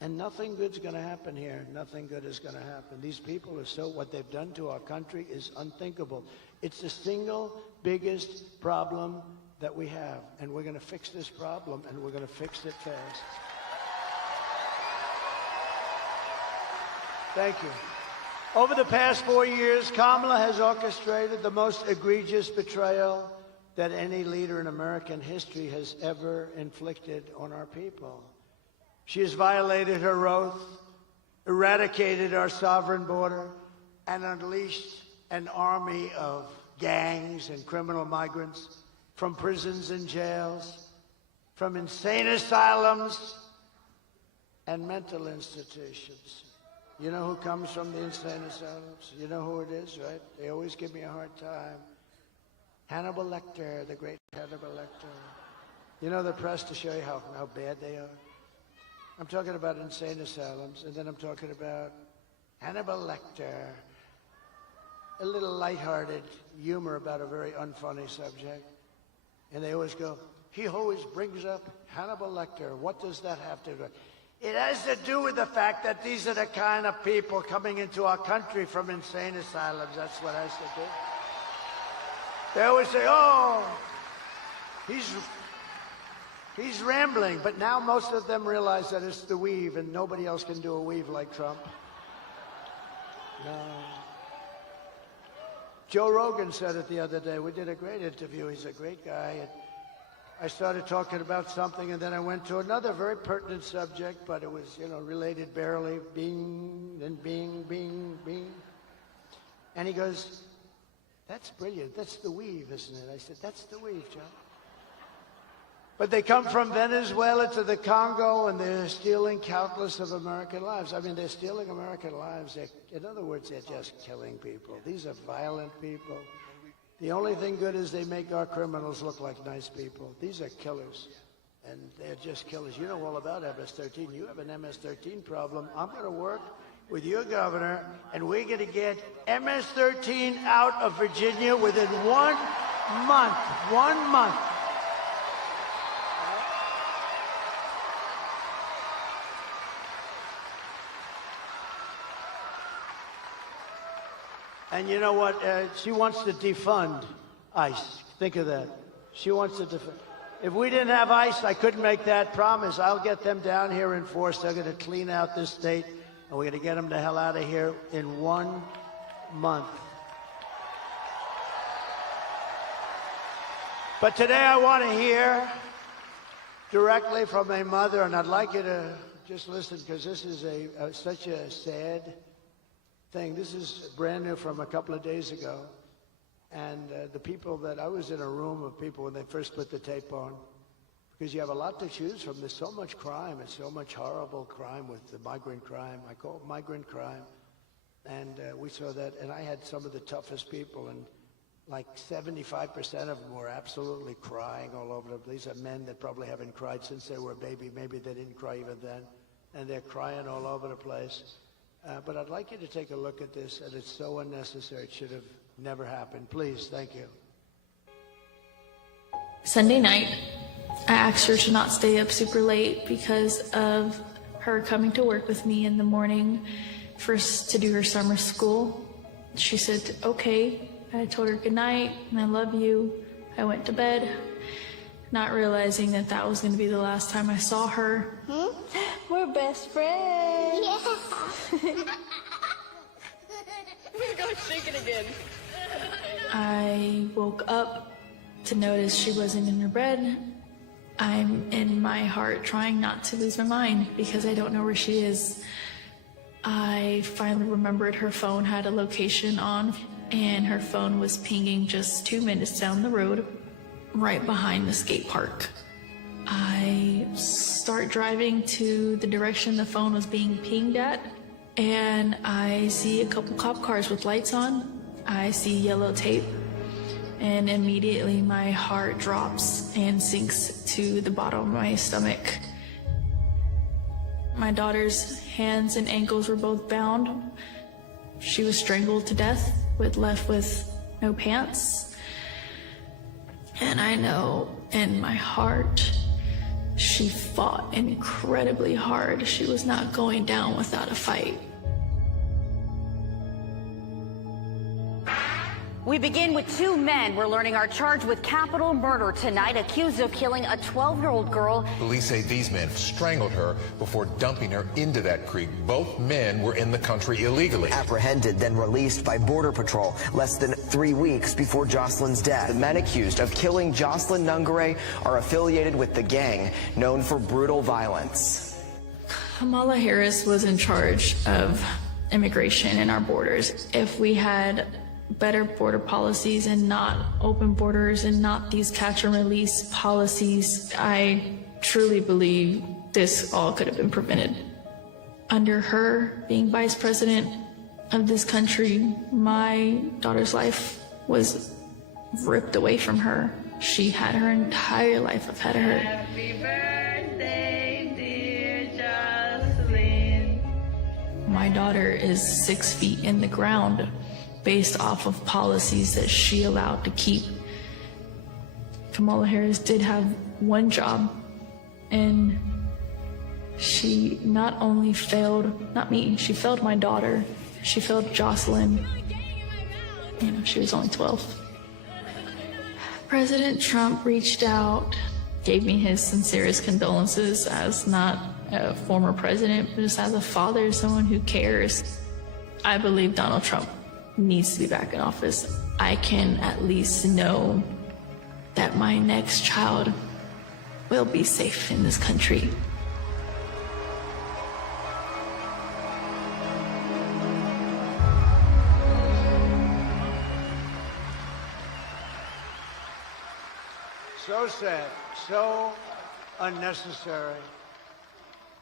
And nothing good's going to happen here. Nothing good is going to happen. These people are what they've done to our country is unthinkable. It's the single biggest problem that we have. And we're going to fix this problem, and we're going to fix it fast. Thank you. Over the past 4 years, Kamala has orchestrated the most egregious betrayal that any leader in American history has ever inflicted on our people. She has violated her oath, eradicated our sovereign border, and unleashed an army of gangs and criminal migrants from prisons and jails, from insane asylums and mental institutions. You know who comes from the insane asylums? You know who it is, right? They always give me a hard time. Hannibal Lecter, the great Hannibal Lecter. You know the press to show you how bad they are? I'm talking about insane asylums, and then I'm talking about Hannibal Lecter, a little lighthearted humor about a very unfunny subject. And they always go, he always brings up Hannibal Lecter. What does that have to do? It has to do with the fact that these are the kind of people coming into our country from insane asylums. That's what it has to do. They always say, oh, he's rambling. But now most of them realize that it's the weave, and nobody else can do a weave like Trump. No. Joe Rogan said it the other day. We did a great interview. He's a great guy. And I started talking about something, and then I went to another very pertinent subject, but it was, related barely. Bing, then bing, bing, bing. And he goes, that's brilliant. That's the weave, isn't it? I said, that's the weave, John. But they come from Venezuela to the Congo, and they're stealing countless of American lives. I mean, they're stealing American lives. In other words, they're just killing people. These are violent people. The only thing good is they make our criminals look like nice people. These are killers, and they're just killers. You know all about MS-13. You have an MS-13 problem. I'm going to work with your governor, and we're going to get MS-13 out of Virginia within 1 month. 1 month. And you know what? She wants to defund ICE. Think of that. She wants to defund. If we didn't have ICE, I couldn't make that promise. I'll get them down here in force. They're going to clean out this state, and we're going to get them the hell out of here in 1 month. But today I want to hear directly from a mother, and I'd like you to just listen, because this is such a sad thing. This is brand new from a couple of days ago. And the people that I was in a room of people when they first put the tape on, because you have a lot to choose from. There's so much crime and so much horrible crime with the migrant crime. I call it migrant crime. And we saw that, and I had some of the toughest people, and like 75% of them were absolutely crying all over the place. These are men that probably haven't cried since they were a baby. Maybe they didn't cry even then. And they're crying all over the place. But I'd like you to take a look at this, and it's so unnecessary. It should have never happened. Please, thank you. Sunday night, I asked her to not stay up super late because of her coming to work with me in the morning first to do her summer school. She said, okay. I told her good night and I love you. I went to bed, not realizing that that was going to be the last time I saw her. We're best friends. Yeah. We're going to shake it again. I woke up to notice she wasn't in her bed. I'm in my heart trying not to lose my mind because I don't know where she is. I finally remembered her phone had a location on, and her phone was pinging just 2 minutes down the road, right behind the skate park. I start driving to the direction the phone was being pinged at, and I see a couple cop cars with lights on. I see yellow tape, and immediately my heart drops and sinks to the bottom of my stomach. My daughter's hands and ankles were both bound. She was strangled to death, left with no pants. And I know in my heart, she fought incredibly hard. She was not going down without a fight. We begin with two men we're learning are charged with capital murder tonight, accused of killing a 12-year-old girl. Police say these men strangled her before dumping her into that creek. Both men were in the country illegally. Apprehended, then released by Border Patrol less than 3 weeks before Jocelyn's death. The men accused of killing Jocelyn Nungare are affiliated with the gang known for brutal violence. Kamala Harris was in charge of immigration in our borders. If we had better border policies and not open borders and not these catch and release policies, I truly believe this all could have been prevented. Under her being vice president of this country, my daughter's life was ripped away from her. She had her entire life ahead of her. Happy birthday, dear Jocelyn. my daughter is 6 feet in the ground based off of policies that she allowed to keep. Kamala Harris did have one job, and she not only failed, not me, she failed my daughter. She failed Jocelyn. You know, she was only 12. President Trump reached out, gave me his sincerest condolences as not a former president, but just as a father, someone who cares. I believe Donald Trump needs to be back in office. I can at least know that my next child will be safe in this country. So sad, so unnecessary.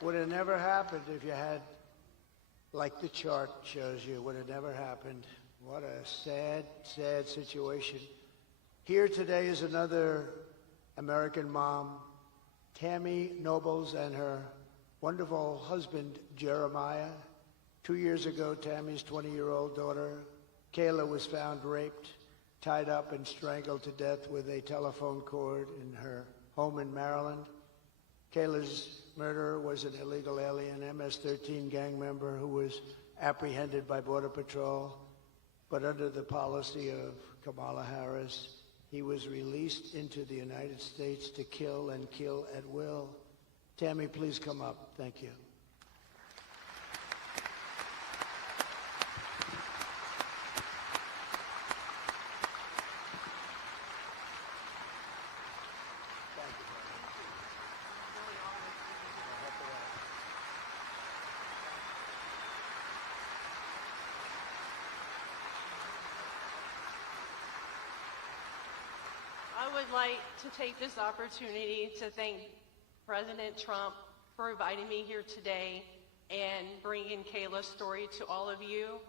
Would have never happened if you had, like the chart shows you, would have never happened. What a sad, sad situation. Here today is another American mom, Tammy Nobles, and her wonderful husband, Jeremiah. 2 years ago, Tammy's 20-year-old daughter, Kayla, was found raped, tied up and strangled to death with a telephone cord in her home in Maryland. Kayla's murderer was an illegal alien MS-13 gang member who was apprehended by Border Patrol, but under the policy of Kamala Harris, he was released into the United States to kill and kill at will. Tammy, please come up. Thank you. I would like to take this opportunity to thank President Trump for inviting me here today and bringing Kayla's story to all of you.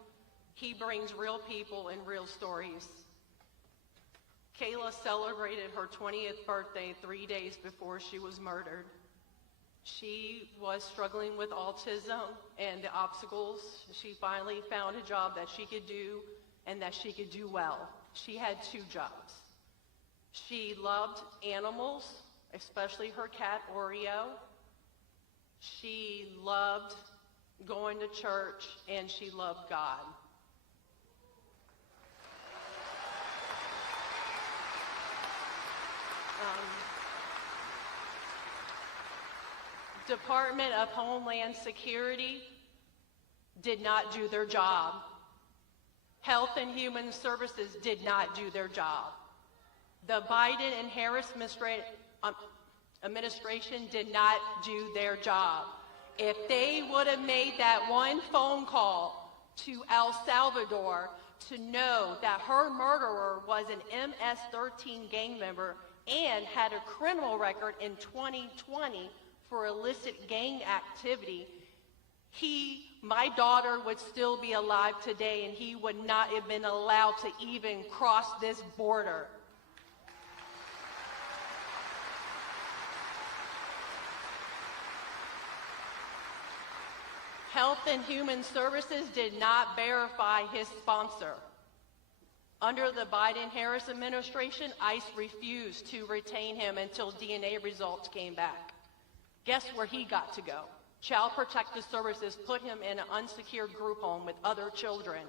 He brings real people and real stories. Kayla celebrated her 20th birthday 3 days before she was murdered. She was struggling with autism and the obstacles. She finally found a job that she could do and that she could do well. She had 2 jobs. She loved animals, especially her cat, Oreo. She loved going to church, and she loved God. Department of Homeland Security did not do their job. Health and Human Services did not do their job. The Biden and Harris administration did not do their job. If they would have made that one phone call to El Salvador to know that her murderer was an MS-13 gang member and had a criminal record in 2020 for illicit gang activity, my daughter would still be alive today, and he would not have been allowed to even cross this border. Health and Human Services did not verify his sponsor. Under the Biden-Harris administration, ICE refused to retain him until DNA results came back. Guess where he got to go? Child Protective Services put him in an unsecured group home with other children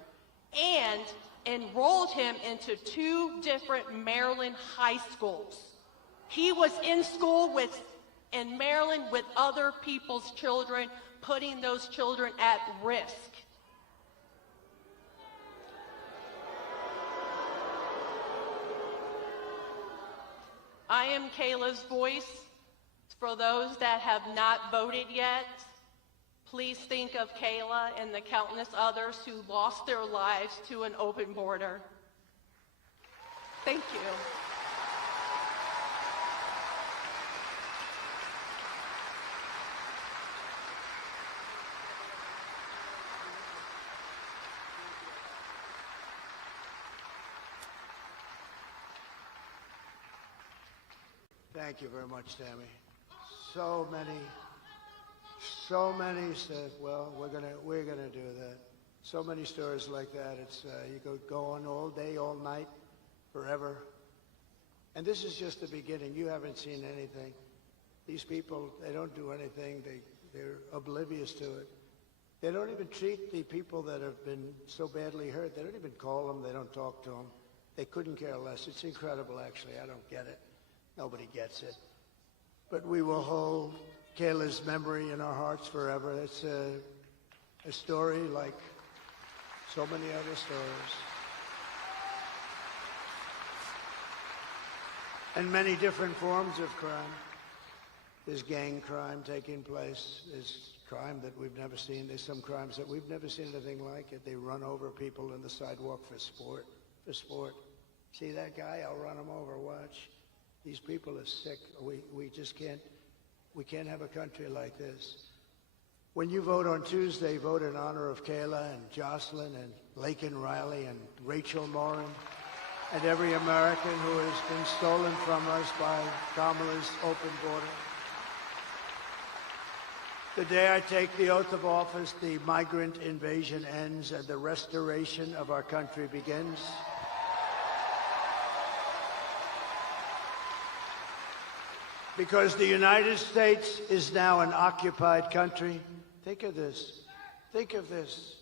and enrolled him into 2 different Maryland high schools. He was in school in Maryland with other people's children, putting those children at risk. I am Kayla's voice. For those that have not voted yet, please think of Kayla and the countless others who lost their lives to an open border. Thank you. Thank you very much, Tammy. So many said, well, we're gonna do that. So many stories like that. It's you could go on all day, all night, forever. And this is just the beginning. You haven't seen anything. These people, they don't do anything. They're oblivious to it. They don't even treat the people that have been so badly hurt. They don't even call them. They don't talk to them. They couldn't care less. It's incredible, actually. I don't get it. Nobody gets it. But we will hold Kayla's memory in our hearts forever. It's a story like so many other stories. And many different forms of crime. There's gang crime taking place. There's crime that we've never seen. There's some crimes that we've never seen anything like it. They run over people in the sidewalk for sport. For sport. See that guy? I'll run him over. Watch. These people are sick. We just can't. We can't have a country like this. When you vote on Tuesday, vote in honor of Kayla and Jocelyn and Laken Riley and Rachel Morin and every American who has been stolen from us by Kamala's open border. The day I take the oath of office, the migrant invasion ends and the restoration of our country begins. Because the United States is now an occupied country. Think of this. Think of this.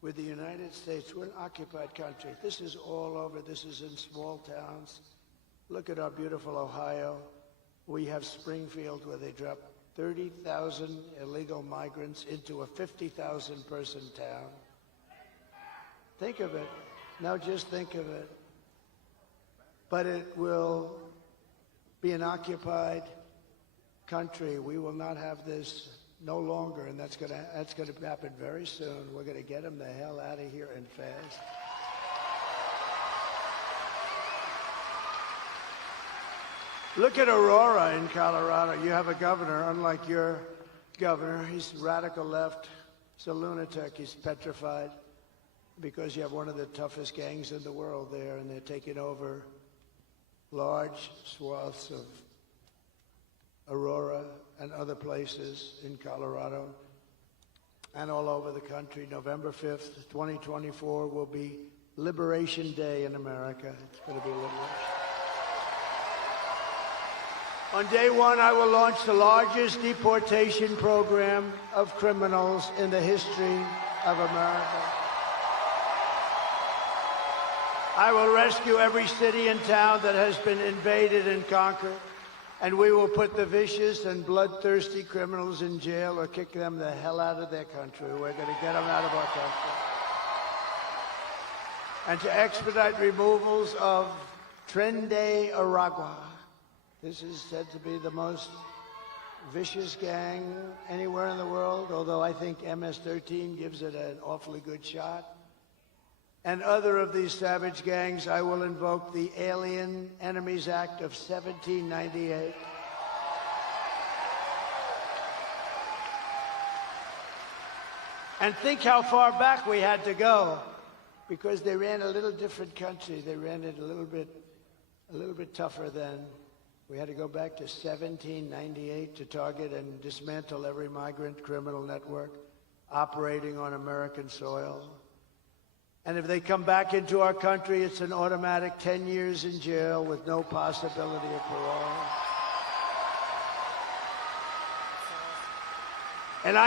With the United States, we're an occupied country. This is all over. This is in small towns. Look at our beautiful Ohio. We have Springfield where they drop 30,000 illegal migrants into a 50,000 person town. Think of it. Now just think of it. But it will be an occupied country. We will not have this no longer, and that's gonna happen very soon. We're gonna get them the hell out of here and fast. Look at Aurora in Colorado. You have a governor, unlike your governor. He's radical left. He's a lunatic. He's petrified because you have one of the toughest gangs in the world there, and they're taking over large swaths of Aurora and other places in Colorado and all over the country. November 5th, 2024 will be Liberation Day in America. It's going to be liberation. On day one, I will launch the largest deportation program of criminals in the history of America. I will rescue every city and town that has been invaded and conquered, and we will put the vicious and bloodthirsty criminals in jail or kick them the hell out of their country. We're going to get them out of our country. And to expedite removals of Tren de Aragua. This is said to be the most vicious gang anywhere in the world, although I think MS-13 gives it an awfully good shot. And other of these savage gangs, I will invoke the Alien Enemies Act of 1798. And think how far back we had to go, because they ran a little different country. They ran it a little bit tougher then. We had to go back to 1798 to target and dismantle every migrant criminal network operating on American soil. And if they come back into our country, it's an automatic 10 years in jail with no possibility of parole.